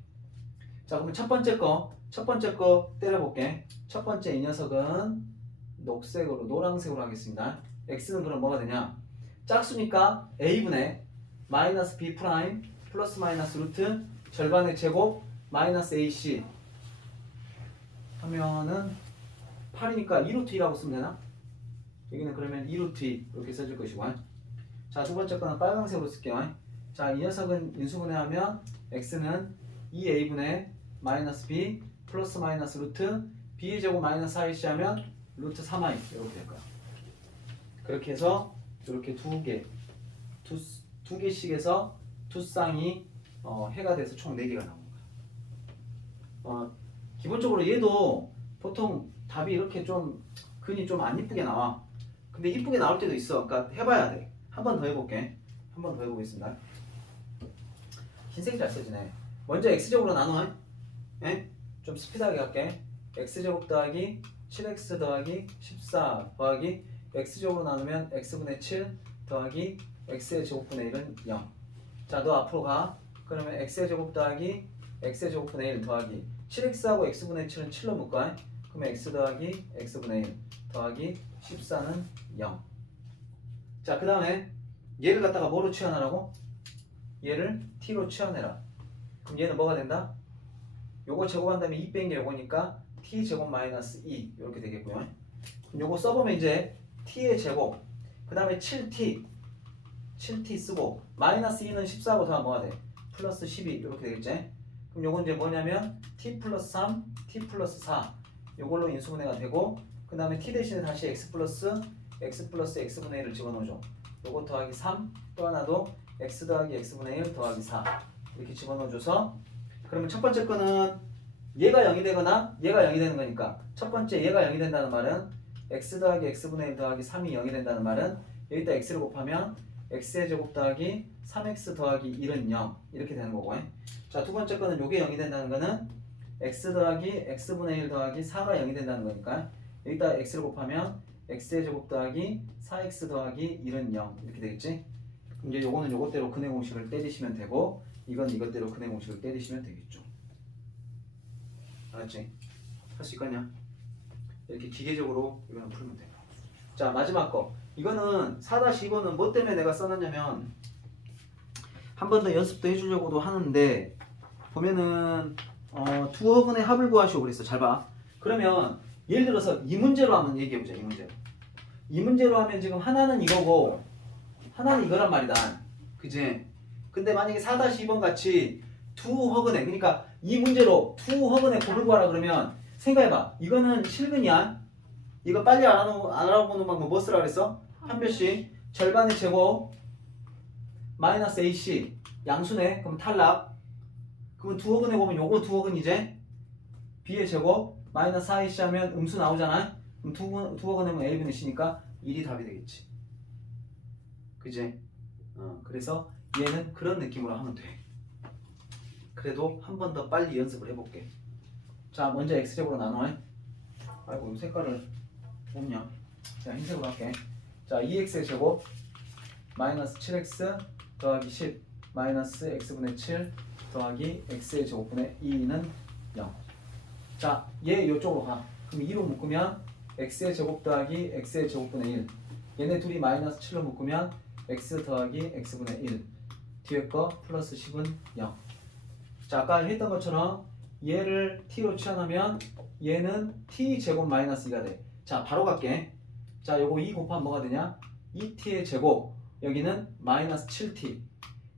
자 그러면 첫 번째 거 때려볼게. 첫 번째 이 녀석은 녹색으로 노란색으로 하겠습니다. x는 그럼 뭐가 되냐? 짝수니까 a분의 마이너스 b 프라임 플러스 마이너스 루트 절반의 제곱 마이너스 ac 하면은 8이니까 2루트 2라고 쓰면 되나? 여기는 그러면 2루트 2 이렇게 써줄 것이고. 자, 두 번째 거는 빨간색으로 쓸게요. 자, 이 녀석은 인수분해하면 x는 2a분의 마이너스 b 플러스 마이너스 루트 b의 제곱 마이너스 4ac 하면 루트 3i 이렇게 될 거야. 그렇게 해서 이렇게 두 개씩에서 두 쌍이 해가 돼서 총 4개가 나오는 거야. 기본적으로 얘도 보통 답이 이렇게 좀 근이 좀 안 이쁘게 나와. 근데 이쁘게 나올 때도 있어. 그러니까 해봐야 돼. 한 번 더 해볼게. 한 번 더 해보겠습니다. 흰색이 잘 써지네. 먼저 x제곱으로 나눠. 예? 좀 스피드하게 갈게. x제곱 더하기 7x 더하기 14 더하기 x제곱으로 나누면 x분의 7 더하기 x의 제곱분의 1은 0. 자, 너 앞으로 가. 그러면 x의 제곱 더하기 x의 제곱분의 1 더하기 7x하고 x분의 7은 7로 묶어. 그러면 x 더하기 x분의 1 더하기 14는 0. 자, 그 다음에 얘를 갖다가 뭐로 치환하라고? 얘를 t로 치환해라. 그럼 얘는 뭐가 된다? 요거 제곱한 다음에 2 뺀 게 요거니까 t 제곱 마이너스 2 이렇게 되겠고요. 그럼 요거 써보면 이제 t의 제곱 그 다음에 7t 쓰고 마이너스 2는 14하고 더하면 뭐가 돼? 플러스 12 이렇게 되겠지? 그럼 요건 이제 뭐냐면 t 플러스 3, t 플러스 4 요걸로 인수분해가 되고 그 다음에 t 대신에 다시 x 플러스 x분의 1을 집어넣어줘. 요거 더하기 3 또 하나도 x 더하기 x분의 1 더하기 4 이렇게 집어넣어줘서 그러면 첫 번째 거는 얘가 0이 되거나 얘가 0이 되는 거니까 첫 번째 얘가 0이 된다는 말은 x 더하기 x분의 1 더하기 3이 0이 된다는 말은 여기다 x를 곱하면 x의 제곱 더하기 3x 더하기 1은 0 이렇게 되는 거고. 자, 두 번째 거는 요게 0이 된다는 거는 x 더하기 x분의 1 더하기 4가 0이 된다는 거니까 여기다 x를 곱하면 x의 제곱 더하기 4x 더하기 1은 0 이렇게 되겠지? 이제 요거는 요것대로 근해 공식을 때리시면 되고 이건 이것대로 근해 공식을 때리시면 되겠죠. 알았지? 할 수 있겠냐? 이렇게 기계적으로 이거는 풀면 돼. 자, 마지막 거 이거는 4-2번은 뭐 때문에 내가 써놨냐면 한 번 더 연습도 해주려고도 하는데 보면은 두 허근의 합을 구하시오 그랬어. 잘 봐. 그러면 예를 들어서 이 문제로 한번 얘기해보자. 이 문제로 하면 지금 하나는 이거고 하나는 이거란 말이다. 그지? 근데 만약에 4-2번 같이 두 허근의 그러니까 이 문제로 두 허근의 곱을 구하라 그러면 생각해봐. 이거는 실근이야. 이거 빨리 알아보는 방법 뭐 쓰라 그랬어? 한 별씩 절반의 제곱 마이너스 ac 양수네. 그럼 탈락. 그러면 두 허근에 보면 요건 두 허근이제 b의 제곱 마이너스 4ac 하면 음수 나오잖아. 그럼 두 허근에면 a분의 c니까 1이 답이 되겠지. 그지? 그래서 얘는 그런 느낌으로 하면 돼. 그래도 한 번 더 빨리 연습을 해볼게. 자, 먼저 x제곱으로 나눠. 아이고, 이 색깔을 없냐? 자, 흰색으로 할게. 자, 2x의 제곱 마이너스 7x 더하기 10 마이너스 x분의 7 더하기 x의 제곱분의 2는 0. 자, 얘 이쪽으로 가. 그럼 2로 묶으면 x의 제곱 더하기 x의 제곱분의 1. 얘네 둘이 마이너스 7로 묶으면 x 더하기 x분의 1. 뒤에 거 플러스 10은 0. 자, 아까 했던 것처럼 얘를 t로 치환하면 얘는 t 제곱 마이너스 2가 돼. 자, 바로 갈게. 자, 요거 2 곱하면 뭐가 되냐? 2t의 제곱. 여기는 마이너스 7t.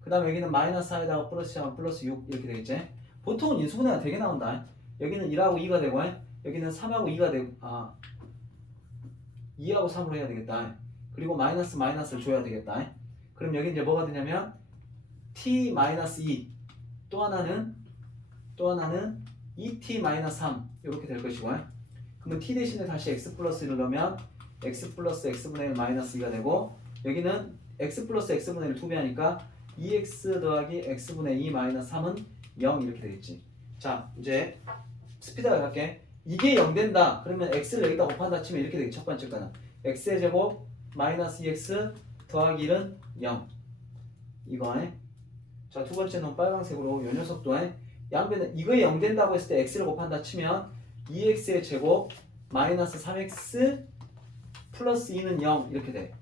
그 다음에 여기는 마이너스 4에다가 플러스 하면 플러스 6 이렇게 되겠지? 보통은 인수분해가 되게 나온다. 여기는 1하고 2가 되고 여기는 3하고 2가 되고 2하고 3으로 해야 되겠다. 그리고 마이너스를 줘야 되겠다. 그럼 여기 이제 뭐가 되냐면 t 마이너스 2 또 하나는 2t-3 이렇게 될 것이고 그러면 t 대신에 다시 x 플러스 1을 넣으면 x 플러스 x분의 1 마이너스 2가 되고 여기는 x 플러스 x분의 1을 2배 하니까 2x 더하기 x분의 2 마이너스 3은 0 이렇게 되겠지. 자, 이제 스피드하게 갈게. 이게 0 된다. 그러면 x를 여기다 곱한다 치면 이렇게 되겠지. 첫 번째 거는 x의 제곱 마이너스 2x 더하기 1은 0 이거네. 자, 두 번째는 빨간색으로 요 녀석도 양변은 이거에 0 된다고 했을 때 x를 곱한다 치면 2x의 제곱 마이너스 3x 플러스 2는 0 이렇게 돼.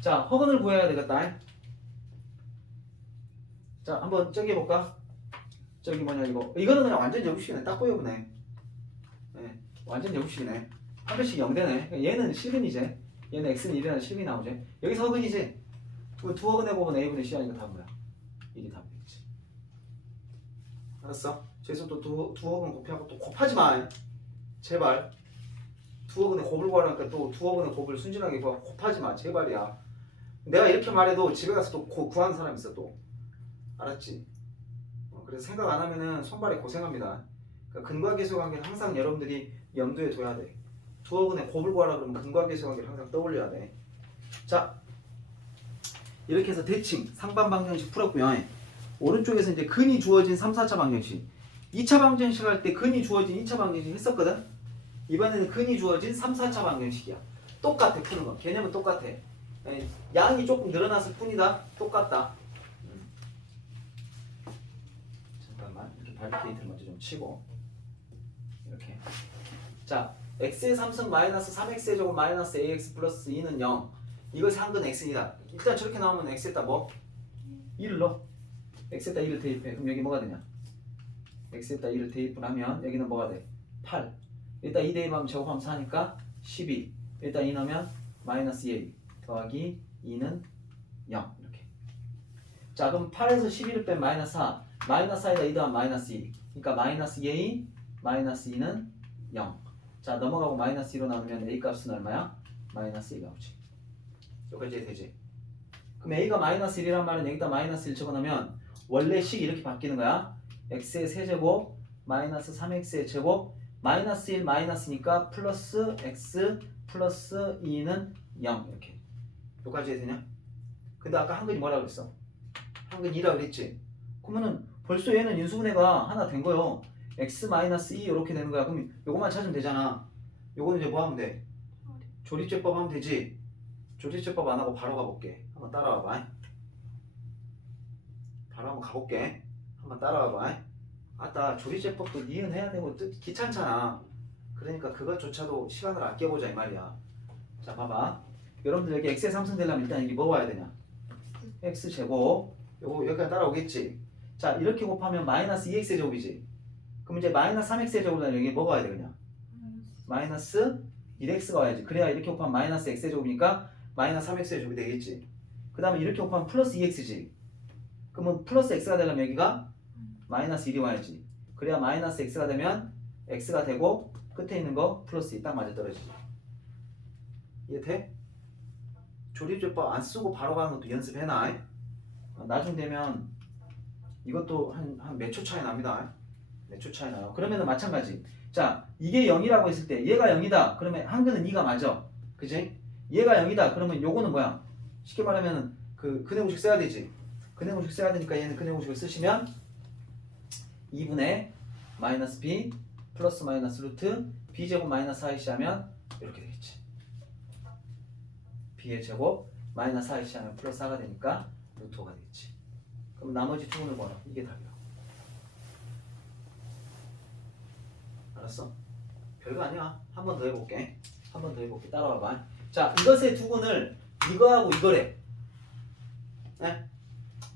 자, 허근을 구해야 되겠다. 자, 한번 저기 해볼까? 저기 뭐냐 이거. 이거는 그냥 완전 제곱식이네. 딱 보여보네. 네, 완전 제곱식이네. 한 배씩 0되네. 얘는 실근이지. 얘는 x는 1이라는 실근이 나오지. 여기서 허근이지. 그 두 허근 해보면 a분의 c 하니까 답은 뭐야? 이게 답이겠지. 알았어? 저기서 또 두 허근 곱하고 또 곱하지 마. 제발. 두 허근의 곱을 구하라니까 또 두 허근의 곱을 순진하게 곱하지 마. 제발이야. 내가 이렇게 말해도 집에 가서 또 구하는 사람 있어 또. 알았지? 그래서 생각 안 하면은 손발이 고생합니다. 그러니까 근과계수 관계는 항상 여러분들이 염두에 둬야 돼. 두 허근의 곱을 구하라 그러면 근과계수 관계를 항상 떠올려야 돼. 자, 이렇게 해서 대칭 상반 방정식 풀었고요. 오른쪽에서 이제 근이 주어진 3, 4차 방정식. 2차 방정식 할 때 근이 주어진 2차 방정식 했었거든. 이번에는 근이 주어진 3, 4차 방정식이야. 똑같아 푸는 거. 개념은 똑같아. 양이 조금 늘어났을 뿐이다. 똑같다. 잠깐만 이렇게 바리케이트를 먼저 좀 치고 이렇게. 자, x의 3승 마이너스 3x의 제곱 마이너스 ax 플러스 2는 0. 이것이 한근 x이다. 일단 저렇게 나오면 x에다 뭐? 1을 넣어. x에다 1을 대입해. 그럼 여기 뭐가 되냐? x에다 1을 대입을 하면 여기는 뭐가 돼? 8. 일단 2 대입하면 제곱하면 4니까 12. 일단 2 넣으면 마이너스 2a 더하기 2는 0 이렇게. 자, 그럼 8에서 12를 빼면 마이너스 4. 마이너스 4에다 2 더하면 마이너스 2. 그러니까 마이너스 2a 마이너스 2는 0. 자, 넘어가고 마이너스 2로 나누면 a 값은 얼마야? 마이너스 2가 오지. 여기까지 되지. 그럼 a가 마이너스 1이란 말은 여기다 마이너스 1 적어놓으면 원래 식 이렇게 바뀌는 거야. x의 세제곱 마이너스 3x의 제곱 마이너스 1 마이너스니까 플러스 x 플러스 2는 0 이렇게. 여기까지 해야 되냐? 근데 아까 한근이 뭐라 그랬어? 한근 2라 그랬지? 그러면은 벌써 얘는 인수분해가 하나 된 거요. x 마이너스 2 이렇게 되는 거야. 그럼 요것만 찾으면 되잖아. 요거는 이제 뭐 하면 돼? 조립제법 하면 되지? 조립제법 안 하고 바로 가볼게. 한번 따라와봐. 바로 한번 가볼게. 한번 따라와봐. 아따 조립제법도 니은해야 되고 귀찮잖아. 그러니까 그것조차도 시간을 아껴보자 이 말이야. 자, 봐봐. 여러분들 여기 x의 3승 되려면 일단 여기 뭐 와야 되냐? x제곱. 요거 여기까지 따라오겠지? 자, 이렇게 곱하면 마이너스 2x의 제곱이지? 그럼 이제 마이너스 3x의 제곱이면 여기 뭐가 와야 되냐? 마이너스 1x가 와야지. 그래야 이렇게 곱하면 마이너스 x의 제곱이니까 마이너스 3x의 제곱이 되겠지. 그 다음에 이렇게 곱하면 플러스 2x지. 그러면 플러스 x가 되려면 여기가 마이너스 1이 와야지. 그래야 마이너스 x가 되면 x가 되고 끝에 있는 거 플러스 2 딱 맞아 떨어지지. 이해돼? 조립제법 안 쓰고 바로 가는 것도 연습해놔. 나중 되면 이것도 한 몇 초 차이 납니다. 몇 초 차이 나요. 그러면은 마찬가지. 자, 이게 0이라고 했을 때 얘가 0이다. 그러면 한근은 2가 맞아. 그지? 얘가 0이다. 그러면 요거는 뭐야? 쉽게 말하면 그 근해공식 써야 되지. 근해공식 써야 되니까 얘는 근해공식을 쓰시면 2분의 마이너스 b 플러스 마이너스 루트 b제곱 마이너스 4ac 하면 이렇게 되겠지. b의 제곱 마이너스 4ac 하면 플러스 4가 되니까 루트 5가 되겠지. 그럼 나머지 두 분을 뭐라? 이게 답이야. 알았어? 별거 아니야. 한 번 더 해볼게. 한 번 더 해볼게. 따라와봐. 자, 이것의 두 분을 이거하고 이거래. 네?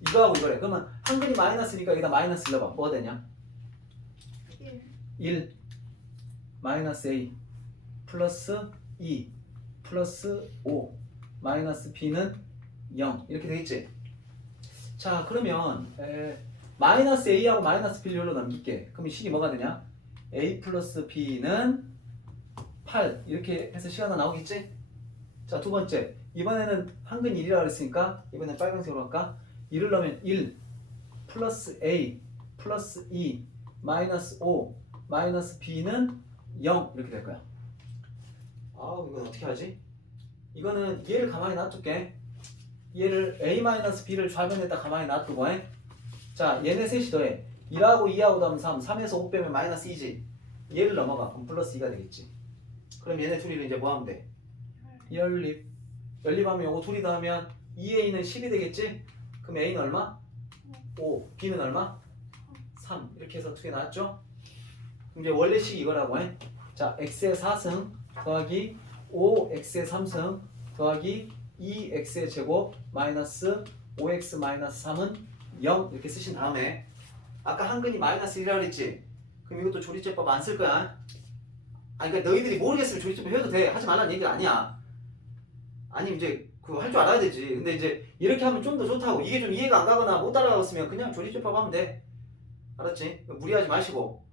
이거하고 이거래. 그러면 한근이 마이너스니까 여기다 마이너스 넣어봐. 뭐가 되냐? 1 마이너스 a 플러스 2 플러스 5 마이너스 b는 0 이렇게 되겠지? 자, 그러면 마이너스 a하고 마이너스 b를 여기로 넘길게. 그럼 이 식이 뭐가 되냐? a 플러스 b는 8 이렇게 해서 시간이 나오겠지? 자, 두 번째 이번에는 한근 1이라고 그랬으니까 이번엔 빨간색으로 할까? 1을 넣으면 1 플러스 a 플러스 2 마이너스 5 마이너스 b는 0 이렇게 될 거야. 아우, 이건 어떻게 하지? 이거는 얘를 가만히 놔둘게. 얘를 a 마이너스 b를 좌변에다 가만히 놔두고 자, 얘네 셋이 더해. 1하고 2하고 더하면 3 3에서 5 빼면 마이너스 2지. 얘를 넘어가. 그럼 플러스 2가 되겠지. 그럼 얘네 둘이를 이제 뭐 하면 돼? 연립. 연립하면 요거 둘이 더하면 2a는 10이 되겠지? 그럼 a는 얼마? 5. b는 얼마? 3. 이렇게 해서 두 개 나왔죠? 그럼 이제 원래식이 이거라고 자, x의 4승 더하기 5x의 3승 더하기 2x의 제곱 마이너스 5x 마이너스 3은 0 이렇게 쓰신 다음에 아까 한근이 마이너스 1이라고 그랬지? 그럼 이것도 조리제법 안 쓸 거야? 아니 그러니까 너희들이 모르겠으면 조리제법 해도 돼. 하지 말라는 얘기가 아니야. 아니 이제 그거 할 줄 알아야 되지. 근데 이제 이렇게 하면 좀 더 좋다고. 이게 좀 이해가 안 가거나 못 따라가겠으면 그냥 조리제법 하면 돼. 알았지? 무리하지 마시고.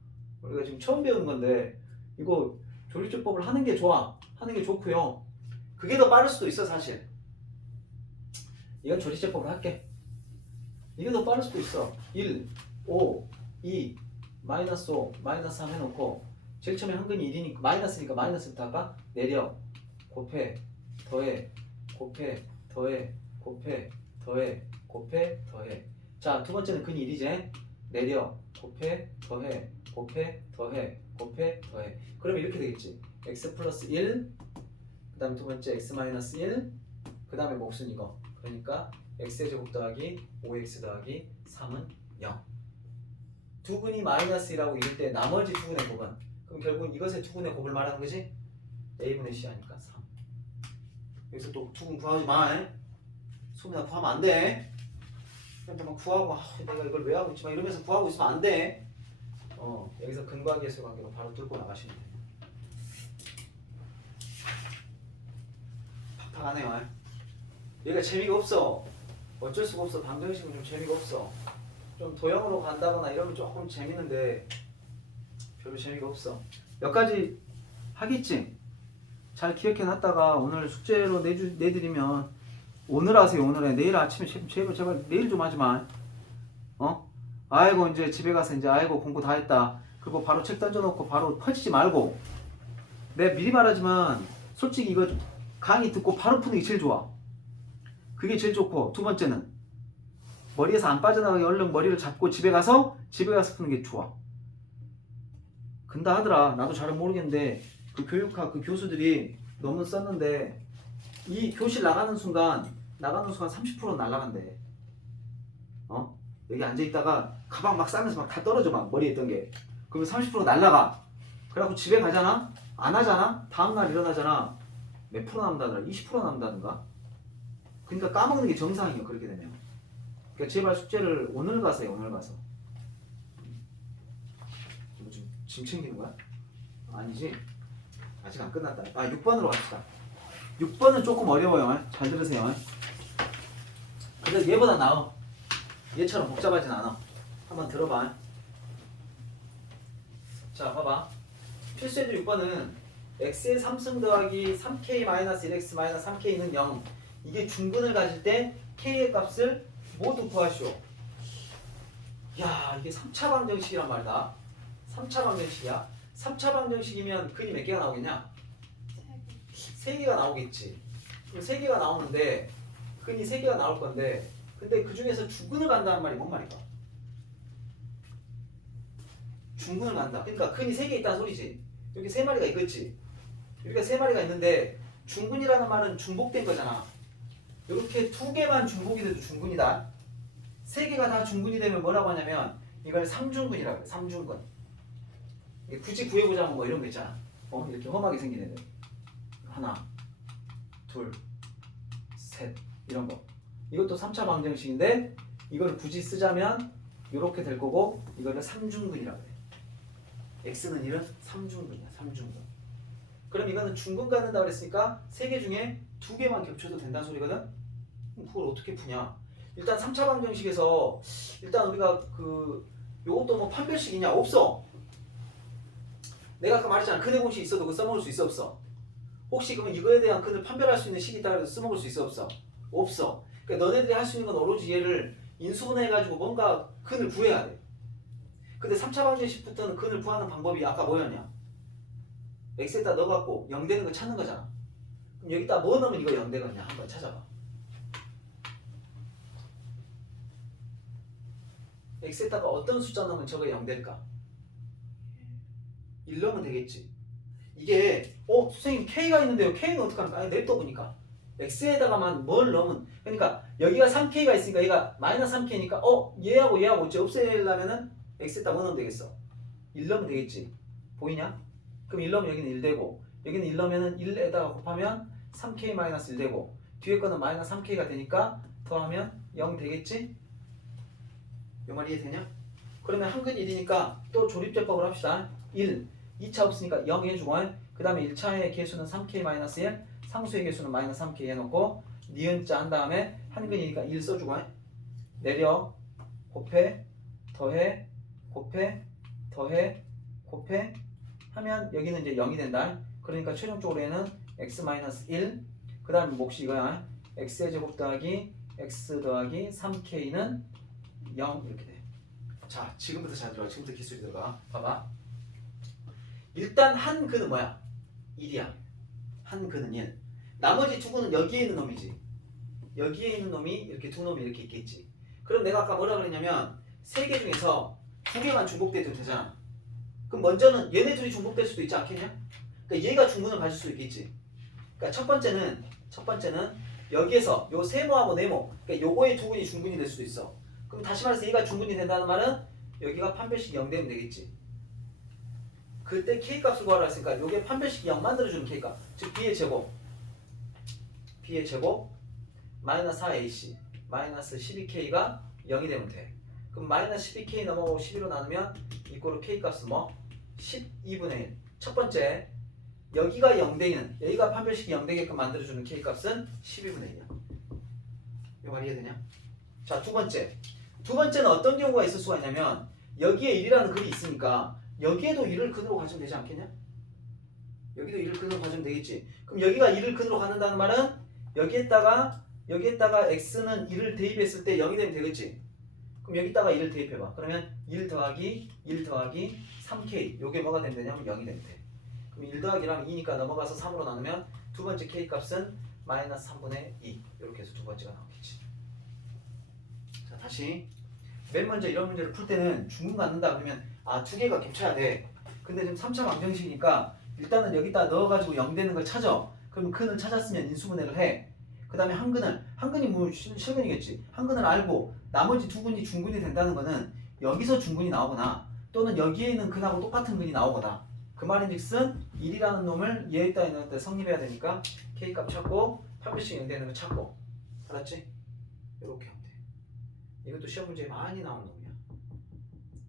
우리가 지금 처음 배우는 건데 이거 조리제법을 하는 게 좋아. 하는 게 좋고요. 그게 더 빠를 수도 있어 사실. 이건 조리제법을 할게. 이게 더 빠를 수도 있어. 1, 5, 2, 마이너스 5, 마이너스 3 해놓고 제일 처음에 한근이 1이니까 마이너스니까 마이너스부터 할까? 내려, 곱해, 더해, 곱해, 더해, 곱해, 더해, 곱해, 더해. 자, 두 번째는 근이 1이지? 내려, 곱해, 더해, 곱해, 더해, 곱해, 더해. 그러면 이렇게 되겠지. x 플러스 1, 그 다음 두 번째 x 마이너스 1, 그 다음에 몫은 이거. 그러니까 x의 제곱 더하기 5x 더하기 3은 0. 두 근이 마이너스 1하고 이럴 때 나머지 두 근의 곱은 그럼 결국은 이것의 두 근의 곱을 말하는 거지? a분의 c 하니까 3. 여기서 또 두 근 구하지 마. 소민아 구하면 안 돼. 그냥 막 구하고 내가 이걸 왜 하고 있지? 막 이러면서 구하고 있으면 안 돼. 여기서 근과 계수 관계로 바로 뚫고 나가시면 돼. 팍팍하네요. 얘가 재미가 없어. 어쩔 수가 없어. 방정식은 좀 재미가 없어. 좀 도형으로 간다거나 이러면 조금 재밌는데 별로 재미가 없어. 몇 가지 하겠지? 잘 기억해놨다가 오늘 숙제로 내드리면 오늘 하세요. 오늘 해. 내일 아침에 제발 내일 좀 하지 마. 아이고 이제 집에 가서 이제 아이고 공부 다 했다. 그리고 바로 책 던져놓고 바로 퍼지지 말고. 내가 미리 말하지만 솔직히 이거 강의 듣고 바로 푸는 게 제일 좋아. 그게 제일 좋고 두 번째는 머리에서 안 빠져나가게 얼른 머리를 잡고 집에 가서 푸는 게 좋아. 근다 하더라. 나도 잘은 모르겠는데 그 교육학 그 교수들이 논문 썼는데 이 교실 나가는 순간 30%는 날아간대. 여기 앉아있다가 가방 막 싸면서 막 다 떨어져 막 머리에 있던 게. 그러면 30% 날아가. 그래갖고 집에 가잖아? 안 하잖아? 다음날 일어나잖아? 몇 프로 남다더라? 20% 남다든가? 그러니까 까먹는 게 정상이에요. 그렇게 되면. 그러니까 제발 숙제를 오늘 가서 해. 오늘 가서. 뭐 지금 짐 챙기는 거야? 아니지? 아직 안 끝났다. 6번으로 갑시다. 6번은 조금 어려워요. 잘 들으세요. 근데 얘보다 나아. 얘처럼 복잡하진 않아. 한번 들어봐. 자, 봐봐. 필수예제 6번은 x의 3승 더하기 3k-1x-3k는 0. 이게 중근을 가질 때 k의 값을 모두 구하시오. 야, 이게 3차 방정식이란 말이다. 3차 방정식이야. 3차 방정식이면 근이 몇 개가 나오겠냐? 3개가 나오겠지. 그럼 3개가 나오는데 근이 3개가 나올 건데 근데 그 중에서 중근을 간다는 말이 뭔 말일까? 중근을 간다. 그러니까 근이 3개 있다는 소리지. 여기 3마리가 있겠지. 여기가 3마리가 있는데 중근이라는 말은 중복된 거잖아. 이렇게 2개만 중복이 돼도 중근이다. 3개가 다 중근이 되면 뭐라고 하냐면 이걸 3중근이라고 해. 3중근. 굳이 구해보자면 뭐 이런 거 있잖아. 이렇게 험하게 생긴 애들. 하나, 둘, 셋 이런 거. 이것도 3차 방정식인데 이걸 굳이 쓰자면 이렇게 될 거고 이거를 3중근이라고 해. x는 1은 3중근이야. 3중근. 그럼 이거는 중근 갖는다고 그랬으니까 3개 중에 2개만 겹쳐도 된다는 소리거든? 그럼 그걸 어떻게 푸냐? 일단 3차 방정식에서 일단 우리가 요것도 뭐 판별식이냐? 없어. 내가 아까 말했잖아. 근의 공식 있어도 그거 써먹을 수 있어 없어? 혹시 그러면 이거에 대한 근을 판별할 수 있는 식이 있다 그래서 써먹을 수 있어 없어? 없어. 그러니까 너네들이 할 수 있는 건 오로지 얘를 인수분해해가지고 뭔가 근을 구해야 돼. 근데 3차 방정식부터는 근을 구하는 방법이 아까 뭐였냐? x에다 넣어갖고 0 되는 거 찾는 거잖아. 그럼 여기다 뭐 넣으면 이거 0 되겠냐? 한번 찾아봐. x에다가 어떤 숫자 넣으면 저거 0 될까? 1 넣으면 되겠지. 이게 선생님 k가 있는데요. k는 어떡합니까? 냅둬 보니까 x에다가만 뭘 넣으면 그러니까 여기가 3k가 있으니까 얘가 마이너스 3k니까 얘하고 어째 없애려면은 x에다 뭐 넣으면 되겠어? 1 넣으면 되겠지. 보이냐? 그럼 1 넣으면 여기는 1 되고 여기는 1 넣으면 1에다가 곱하면 3k-1 되고 뒤에 거는 마이너스 3k가 되니까 더하면 0 되겠지? 요 말 이해되냐? 그러면 한근 1이니까 또 조립제법을 합시다. 1, 2차 없으니까 0 해주고 그 다음에 1차의 개수는 3k-1 상수의 개수는 마이너스 3k 해놓고 니은자 한 다음에 한근이니까 1 써주고 내려 곱해 더해 곱해 더해 곱해 하면 여기는 이제 0이 된다. 그러니까 최종적으로 얘는 x-1 그 다음에 몫이 이거야. x의 제곱 더하기 x 더하기 3k는 0 이렇게 돼. 자 지금부터 잘 들어가. 지금부터 기술이 들어가. 봐봐. 일단 한 근은 뭐야? 1이야. 한 근은 1. 나머지 두 근은 여기에 있는 놈이지. 여기에 있는 놈이 이렇게 두 놈이 이렇게 있겠지. 그럼 내가 아까 뭐라 그랬냐면 세 개 중에서 두 개만 중복돼도 되잖아. 그럼 먼저는 얘네 둘이 중복될 수도 있지 않겠냐? 그러니까 얘가 중근을 가질 수 있겠지. 그러니까 첫 번째는 여기에서 요 세모하고 네모, 그러니까 요거의 두 근이 중근이 될 수도 있어. 그럼 다시 말해서 얘가 중근이 된다는 말은 여기가 판별식이 0 되면 되겠지. 그때 k 값을 구하라 했으니까 요게 판별식이 0 만들어주는 k 값, 즉 b의 제곱 마이너스 4ac 마이너스 12k가 0이 되면 돼. 그럼 마이너스 12k 넘어가고 12로 나누면 이꼴로 k 값은 뭐? 12분의 1. 첫 번째 여기가 0 되는 여기가 판별식이 0 되게끔 만들어주는 k 값은 12분의 1이야. 이 말 이해되냐? 자 두 번째는 어떤 경우가 있을 수가 있냐면 여기에 1이라는 글이 있으니까 여기에도 1을 근으로 가지면 되지 않겠냐? 여기도 1을 근으로 가지면 되겠지. 그럼 여기가 1을 근으로 갖는다는 말은 여기에다가 x는 1을 대입했을 때 0이 되면 되겠지. 그럼 여기다가 1을 대입해봐. 그러면 1 더하기 3k 요게 뭐가 되면 되냐면 0이 되면 돼. 그럼 1 더하기랑 2니까 넘어가서 3으로 나누면 두 번째 k 값은 마이너스 3분의 2 이렇게 해서 두 번째가 나오겠지. 자 다시 맨 먼저 이런 문제를 풀 때는 중근 갖는다 그러면 두 개가 겹쳐야 돼. 근데 지금 3차 방정식이니까 일단은 여기다 넣어가지고 0 되는 걸 찾아. 그럼 근을 찾았으면 인수분해를 해. 그 다음에 한근이 뭐 실근이겠지. 한근을 알고 나머지 두 근이 중근이 된다는 거는 여기서 중근이 나오거나 또는 여기에 있는 근하고 똑같은 근이 나오거나 그 말인즉슨 1이라는 놈을 얘에다 있는 때 성립해야 되니까 k값 찾고 판별식 0 되는 거 찾고 알았지? 이렇게 하면 돼. 이것도 시험 문제에 많이 나오는 놈이야.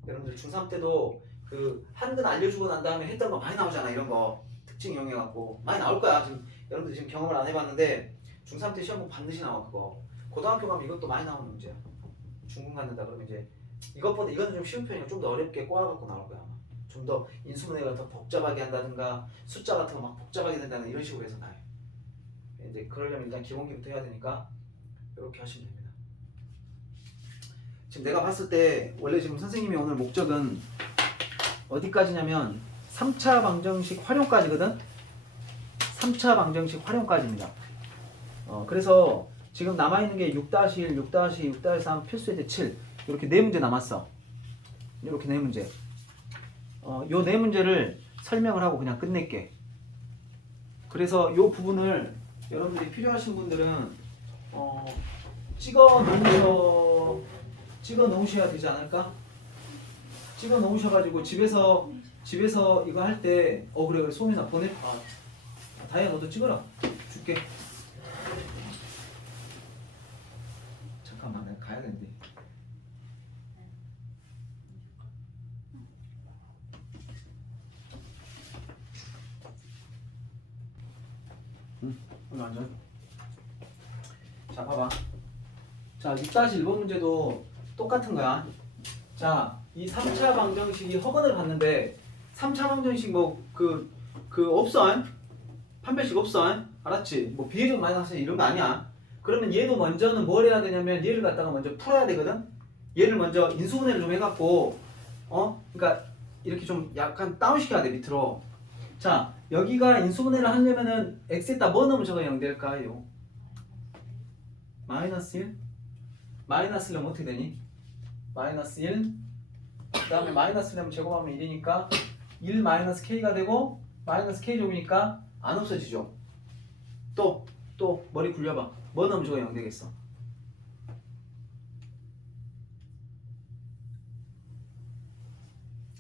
여러분들 중3 때도 그 한근 알려주고 난 다음에 했던 거 많이 나오잖아. 이런 거 특징 이용해갖고 많이 나올 거야. 지금 여러분들 지금 경험을 안 해봤는데 중3 때 시험 보면 반드시 나와 그거. 고등학교 가면 이것도 많이 나오는 문제야. 중군 갖는다 그러면 이제 이것보다 이거는 좀 쉬운 편이고 좀 더 어렵게 꼬아갖고 나올 거야 아마. 좀 더 인수분해가 더 복잡하게 한다든가 숫자 같은 거 막 복잡하게 된다는 이런 식으로 해서 나요. 이제 그러려면 일단 기본기부터 해야 되니까 이렇게 하시면 됩니다. 지금 내가 봤을 때 원래 지금 선생님이 오늘 목적은 어디까지냐면 3차 방정식 활용까지거든. 3차 방정식 활용까지입니다. 그래서 지금 남아있는 게 6-1, 6-2, 6-3, 필수예제 7 이렇게 네 문제 남았어. 이렇게 네 문제. 요 네 문제를 설명을 하고 그냥 끝낼게. 그래서 요 부분을 여러분들이 필요하신 분들은 찍어 놓으셔야 되지 않을까? 찍어 놓으셔가지고 집에서 이거 할 때 그래 소민아 보내. 다혜야 너도 찍어라. 줄게. 잠깐만 내가 가야 되는데. 완전. 자 봐봐. 자 6-1번 문제도 똑같은 거야. 자 이 3차 방정식이 허건을 받는데 3차 방정식 뭐 없어. 판별식 없어. 알았지? 뭐 비례적 마이너스 이런 거 아니야. 그러면 얘도 먼저는 뭘 해야 되냐면 얘를 갖다가 먼저 풀어야 되거든. 얘를 먼저 인수분해를 좀 해갖고 그러니까 이렇게 좀 약간 다운시켜야 돼 밑으로. 자 여기가 인수분해를 하려면은 x에다 뭐 넣으면 저거 0 될까요? 마이너스 1? 마이너스 1은 어떻게 되니? 마이너스 1. 그 다음에 마이너스 1하면 제곱하면 1이니까 1 마이너스 k가 되고 마이너스 k 제곱이니까 안 없어지죠. 또 머리 굴려봐. 뭐 넣으면 저거 0 되겠어?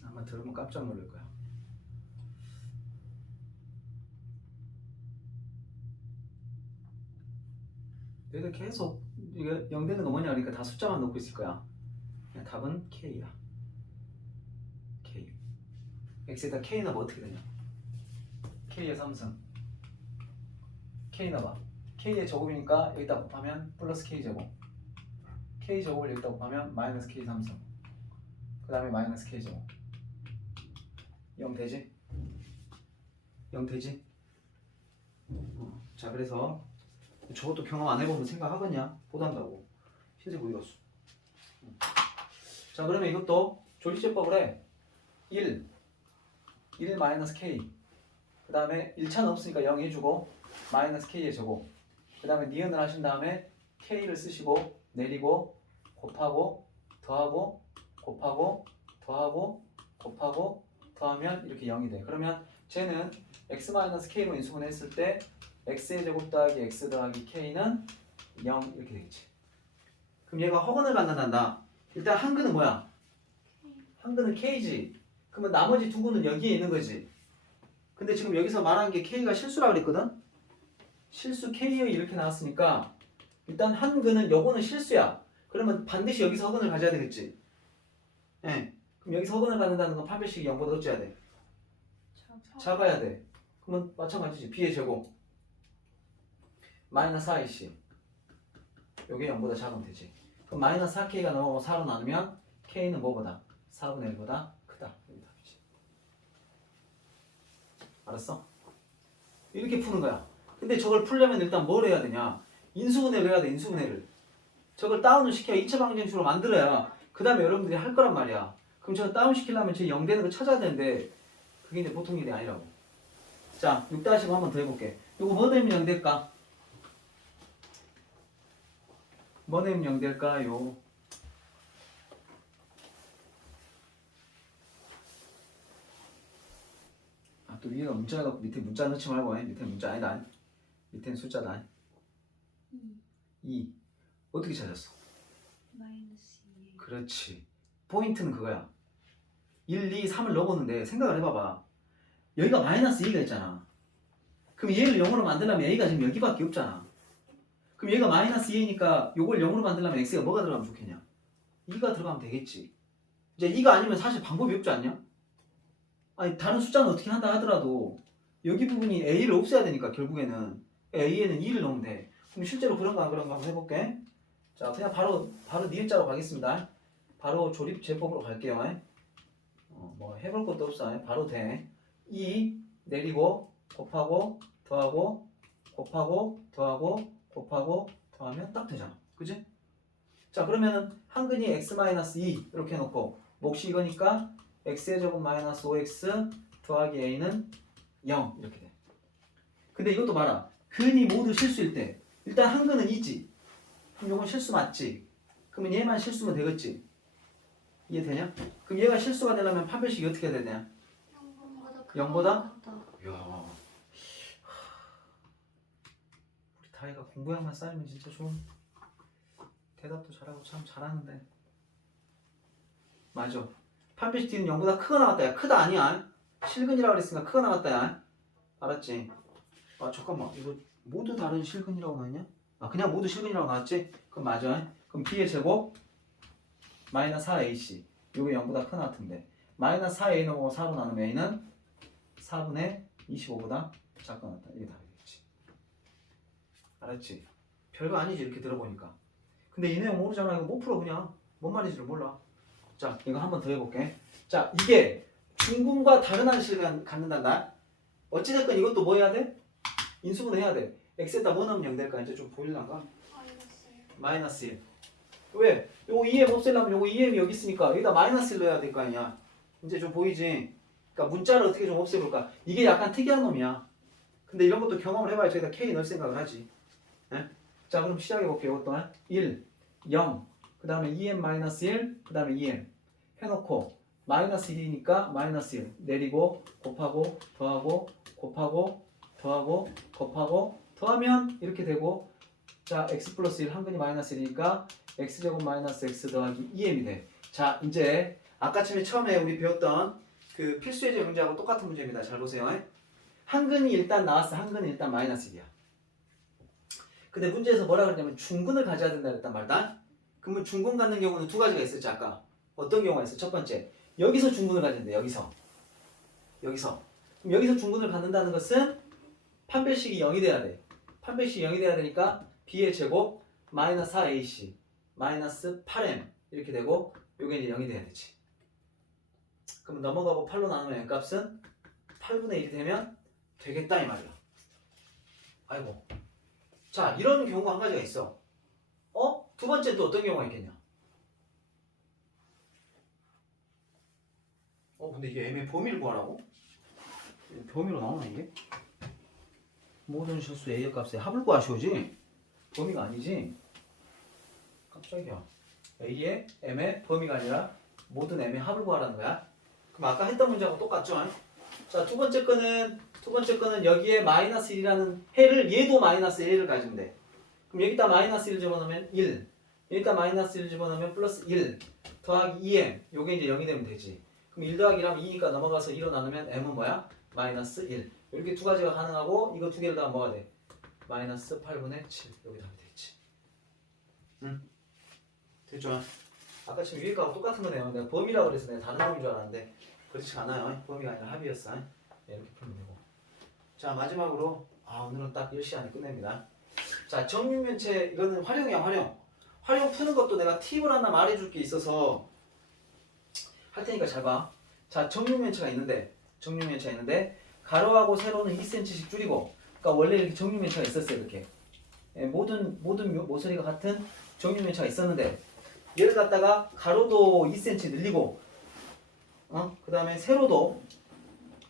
아마 들으면 깜짝 놀랄 거야. 너희들 계속 이게 0 되는 거 뭐냐 그러니까 다 숫자만 놓고 있을 거야. 그냥 답은 K야. K. X에다 K 넣으면 어떻게 되냐? K의 3승. K 넣어봐. K의 제곱이니까 여기다 곱하면 플러스 K 제곱. K 제곱을 여기다 곱하면 마이너스 K 3승. 그 다음에 마이너스 K 제곱. 0 되지? 0 되지? 자, 그래서 저것도 경험 안 해보면 생각하겠냐? 못한다고. 실제 못 읽었어. 자, 그러면 이것도 조리제법을 해. 1 마이너스 K. 그 다음에 1차는 없으니까 0 해주고 마이너스 K의 제곱. 그 다음에 니은을 하신 다음에 K를 쓰시고 내리고 곱하고 더하고 곱하고 더하고 곱하고 더하면 이렇게 0이 돼. 그러면 쟤는 x-k로 인수분해했을 때 x의 제곱 더하기 x 더하기 k는 0 이렇게 되겠지. 그럼 얘가 허근을 갖는단다. 일단 한근은 뭐야? 한근은 k지. 그러면 나머지 두 근은 여기에 있는 거지. 근데 지금 여기서 말한 게 k가 실수라고 그랬거든? 실수 k의 이렇게 나왔으니까 일단 한근은 요거는 실수야. 그러면 반드시 여기서 허근을 가져야 되겠지. 예. 그럼 여기서 허근을 갖는다는 건 판별식이 0보다 어째야 돼? 작아야 돼. 그러면 마찬가지지. b의 제곱 마이너스 4ac 요게 0보다 작으면 되지. 그럼 마이너스 4k가 넘어가고 4로 나누면 k는 뭐보다? 4분의 1보다 크다. 여기 답이지. 알았어? 이렇게 푸는 거야. 근데 저걸 풀려면 일단 뭘 해야 되냐? 인수분해를 해야 돼. 인수분해를. 저걸 다운을 시켜야 2차 방정식으로 만들어야 그 다음에 여러분들이 할 거란 말이야. 그럼 저걸 다운 시키려면 제 0 되는 거 찾아야 되는데 그게 이제 보통 일이 아니라고. 자, 6-5 한번 더 해볼게. 이거 뭐 되면 0 될까? 뭐 되면 0 될까요? 아, 또 위에가 문자가 밑에 문자 넣지 말고 밑에 문자 아니다. 밑에는 숫자다. 2. 어떻게 찾았어? 마이너스 2. 그렇지. 포인트는 그거야. 1, 2, 3을 넣어보는데 생각을 해봐봐. 여기가 마이너스 2가 있잖아. 그럼 얘를 0으로 만들려면 a가 지금 여기밖에 없잖아. 그럼 얘가 마이너스 2니까 요걸 0으로 만들려면 x가 뭐가 들어가면 좋겠냐? 2가 들어가면 되겠지. 이제 2가 아니면 사실 방법이 없지 않냐? 아니 다른 숫자는 어떻게 한다 하더라도 여기 부분이 a를 없애야 되니까 결국에는 a에는 2를 넣으면 돼. 그럼 실제로 그런가 안 그런가 한번 해볼게. 자, 그냥 바로 니은자로 가겠습니다. 바로 조립 제법으로 갈게요. 뭐 해볼 것도 없어. 바로 돼. 2 내리고 곱하고 더하고 곱하고 더하고 곱하고 더하면 딱 되잖아. 그지? 자, 그러면은 한근이 x-2 이렇게 해놓고 몫이 이거니까 x의 제곱 마이너스 5x 더하기 a는 0 이렇게 돼. 근데 이것도 봐라. 근이 모두 실수일 때 일단 한근은 2지. 그럼 이건 실수 맞지? 그러면 얘만 실수면 되겠지? 이해되냐? 그럼 얘가 실수가 되려면 판별식이 어떻게 해야 되냐? 0보다? 이야, 우리 다이가 공부량만 쌓이면 진짜 좋은. 대답도 잘하고 참 잘하는데. 맞아. 판별식 뒤는 0보다 크가 나왔다. 야, 크다 아니야. 실근이라고 그랬으니까 크가 나왔다. 야. 알았지? 아, 잠깐만. 이거 모두 다른 실근이라고 나왔냐? 아, 그냥 모두 실근이라고 나왔지? 그럼 맞아. 그럼 b의 제곱 마이너스 4ac 요게 0보다 큰 같은데 마이너스 4a 넘어가고 4로 나누면 a는 4분의 25보다 작가 나왔다. 이게 답이겠지. 알았지? 별거 아니지 이렇게 들어보니까. 근데 이 내용 모르잖아. 이거 못 풀어 그냥. 뭔 말인지를 몰라. 자, 이거 한 번 더 해볼게. 자, 이게 중근과 다른 한식을 갖는단다. 어찌됐건 이것도 뭐 해야 돼? 인수분해 해야 돼. x에다 뭐 넣으면 0 될까? 이제 좀 보일란가? 마이너스 1. 왜? 요거 2m 없애려면 요거 2m이 여기 있으니까 여기다 마이너스 1 넣어야 될 거 아니야. 이제 좀 보이지? 그러니까 문자를 어떻게 좀 없애볼까? 이게 약간 특이한 놈이야. 근데 이런 것도 경험을 해봐야 저기다 k 넣을 생각을 하지. 네? 자, 그럼 시작해볼게요. 이것 또한 1, 0, 그 다음에 2m-1, 그 다음에 2m 해놓고 마이너스 1이니까 마이너스 1 내리고 곱하고 더하고 곱하고 더하고 곱하고 더하면 이렇게 되고 자, x 플러스 1 한근이 마이너스 1이니까 x제곱 마이너스 x 더하기 2m이 돼. 자, 이제 아까쯤에 처음에 우리 배웠던 그 필수예제 문제하고 똑같은 문제입니다. 잘 보세요. 한근이 일단 나왔어. 한근이 일단 마이너스 1이야. 근데 문제에서 뭐라 그랬냐면 중근을 가져야 된다 그랬단 말이다. 그러면 중근 갖는 경우는 두 가지가 있었지 아까. 어떤 경우가 있어? 첫 번째, 여기서 중근을 가진대. 여기서. 그럼 여기서 중근을 갖는다는 것은 판별식이 0이 돼야 돼. 판별식이 0이 돼야 되니까 b의 제곱 마이너스 4ac 마이너스 8m 이렇게 되고 요게 이제 0이 돼야 되지. 그럼 넘어가고 8로 나누면 n값은 8분의 1이 되면 되겠다 이 말이야. 아이고. 자, 이런 경우가 한 가지가 있어. 두 번째 또 어떤 경우가 있겠냐? 근데 이게 애매 범위를 구하라고? 범위로 나오나 이게? 모든 실수 A의 값에 합을 구하시오지? 범위가 아니지? 깜짝이야. A의 M의 범위가 아니라 모든 M의 합을 구하라는 거야. 그럼 아까 했던 문제하고 똑같죠? 자, 두 번째 거는 여기에 마이너스 1이라는 해를 얘도 마이너스 1을 가지면 돼. 그럼 여기다 마이너스 1 집어넣으면 1. 여기다 마이너스 1 집어넣으면 플러스 1 더하기 2m. 요게 이제 0이 되면 되지. 그럼 1 더하기 1하면 2니까 넘어가서 2로 나누면 m은 뭐야? 마이너스 1. 이렇게 두 가지가 가능하고 이거 두 개를 다 뭐가 돼? 마이너스 8분의 7. 여기 답이 되겠지. 응? 됐죠? 아까 지금 위에 거하고 똑같은 거네요. 내가 범위라고 그래서 내가 다른 범위인 줄 알았는데 그렇지 않아요. 범위가 아니라 합이었어. 네, 이렇게 풀면 되고. 자, 마지막으로 오늘은 딱 10시 안에 끝냅니다. 자, 정육면체 이거는 활용이야, 활용. 활용 푸는 것도 내가 팁을 하나 말해줄 게 있어서 할 테니까 잘 봐. 자, 정육면체가 있는데 가로하고 세로는 2cm씩 줄이고, 그러니까 원래 이렇게 정육면체가 있었어요. 이렇게 모든 모서리가 같은 정육면체가 있었는데 얘를 갖다가 가로도 2cm 늘리고, 그 다음에 세로도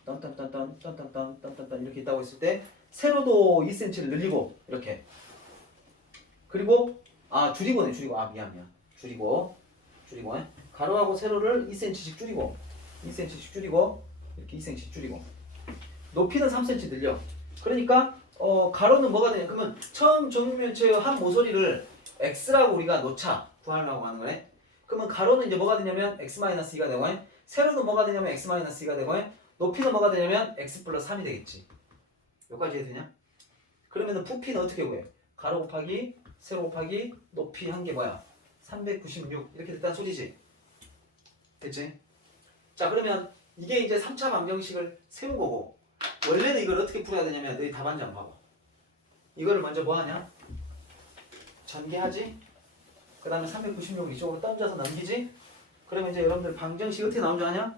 딴딴딴딴 이렇게 있다고 했을 때 세로도 2cm를 늘리고 이렇게, 그리고 줄이고네. 미안 줄이고 가로하고 세로를 2cm씩 줄이고 이렇게 2cm씩 줄이고 높이는 3cm 늘려. 그러니까 가로는 뭐가 되냐? 그러면 처음 정육면체의 한 모서리를 x라고 우리가 놓자 구하려고 하는 거네. 그러면 가로는 이제 뭐가 되냐면 x-2가 되고, 세로는 뭐가 되냐면 x-2가 되고, 높이는 뭐가 되냐면 x 플러스 3이 되겠지. 여기까지 해도 되냐? 그러면은 부피는 어떻게 구해? 가로 곱하기 세로 곱하기 높이 한 게 뭐야? 396 이렇게 됐다는 소리지. 됐지? 자, 그러면 이게 이제 3차 방정식을 세운 거고, 원래는 이걸 어떻게 풀어야 되냐면 너희 답안지 한번 봐봐. 이거를 먼저 뭐 하냐? 전개하지? 그 다음에 396을 이쪽으로 던져서 넘기지? 그러면 이제 여러분들 방정식 어떻게 나온 줄 아냐?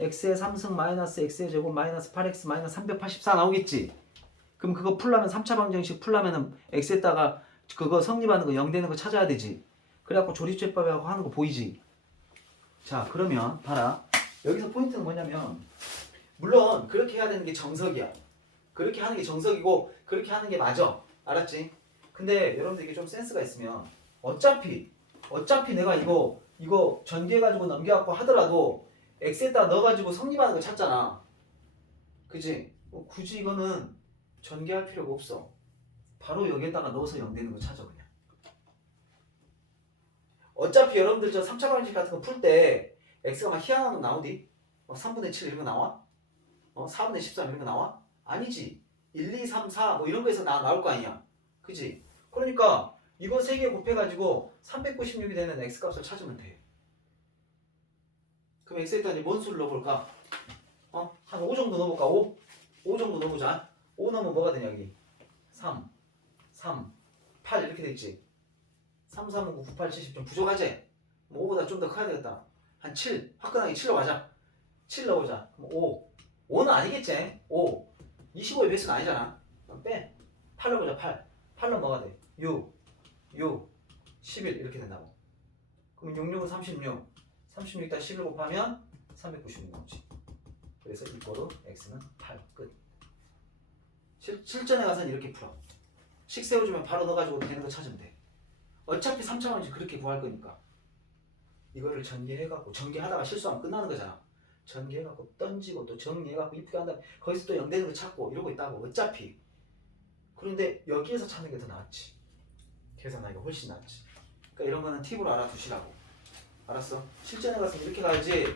x의 3승 마이너스 x의 제곱 마이너스 8x 마이너스 384 나오겠지? 그럼 그거 풀려면 3차 방정식 풀려면은 x에다가 그거 성립하는 거 0 되는 거 찾아야 되지. 그래갖고 조립제법하고 하는 거 보이지? 자, 그러면 봐라. 여기서 포인트는 뭐냐면, 물론 그렇게 해야 되는 게 정석이야. 그렇게 하는 게 정석이고 그렇게 하는 게 맞아. 알았지? 근데 여러분들 이게 좀 센스가 있으면 어차피 내가 이거 전개해가지고 넘겨갖고 하더라도 x에다 넣어가지고 성립하는 거 찾잖아. 그치? 굳이 이거는 전개할 필요가 없어. 바로 여기에다가 넣어서 0 되는 거 찾아 그냥. 어차피 여러분들 저 3차 방정식 같은 거 풀 때 x가 막 희한한 거 나오디? 3분의 7 이런 거 나와? 4분의 13 이런 거 나와? 아니지. 1, 2, 3, 4 뭐 이런 거에서 나올 거 아니야. 그치? 그러니까 이거 3개 곱해가지고 396이 되는 x값을 찾으면 돼. 그럼 x에다 이제 뭔 수를 넣어볼까? 한 5 정도 넣어볼까? 5 정도 넣어보자. 5 넣으면 뭐가 되냐 여기? 3, 8 이렇게 되겠지. 3, 3, 9, 9, 8, 70 좀 부족하지? 5보다 좀 더 커야 되겠다. 한 7, 화끈하게 7로 가자. 7 넣어보자. 그럼 5는 아니겠지? 25의 배수는 아니잖아. 그럼 빼. 8 넣어보자. 8은 뭐가 돼? 6, 11 이렇게 된다고. 그럼 66은 36. 36에다 11 곱하면 396 나오지. 그래서 이거로 x는 8. 끝. 실전에 가서는 이렇게 풀어. 식 세워주면 바로 넣어가지고 되는 거 찾으면 돼. 어차피 3차 방정식 그렇게 구할 거니까. 이거를 전개해갖고 전개하다가 실수하면 끝나는 거잖아. 전개해갖고 던지고 또 정리해갖고 이쁘게 한 다음에 거기서 또 0 되는 거 찾고 이러고 있다고 어차피. 그런데 여기에서 찾는 게 더 낫지. 계산하기가 훨씬 낫지. 그러니까 이런 거는 팁으로 알아두시라고. 알았어? 실전에 가서 이렇게 가야지.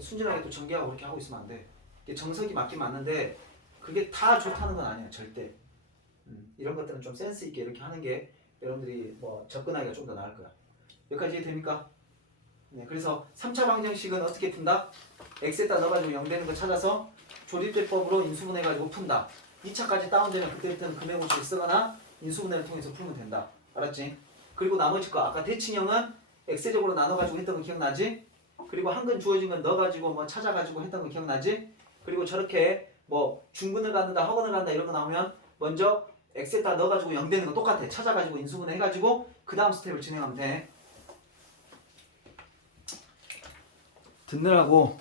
순진하게 또 전개하고 그렇게 하고 있으면 안 돼. 이게 정석이 맞긴 맞는데 그게 다 좋다는 건 아니야 절대. 이런 것들은 좀 센스 있게 이렇게 하는 게 여러분들이 뭐 접근하기가 좀 더 나을 거야. 여기까지 이해됩니까? 네, 그래서 3차 방정식은 어떻게 푼다? x에다 넣어가지고 0 되는 거 찾아서 조립대법으로 인수분해가지고 푼다. 2차까지 다운되면 그때부터는 금액공식을 쓰거나 인수분해를 통해서 풀면 된다. 알았지? 그리고 나머지 거 아까 대칭형은 x제곱으로 나눠가지고 했던 거 기억나지? 그리고 한근 주어진 건 넣어가지고 뭐 찾아가지고 했던 거 기억나지? 그리고 저렇게 뭐 중근을 갖는다 허근을 갖는다 이런 거 나오면 먼저 x에다 넣어가지고 0 되는 거 똑같아. 찾아가지고 인수분해 해가지고 그 다음 스텝을 진행하면 돼. 듣느라고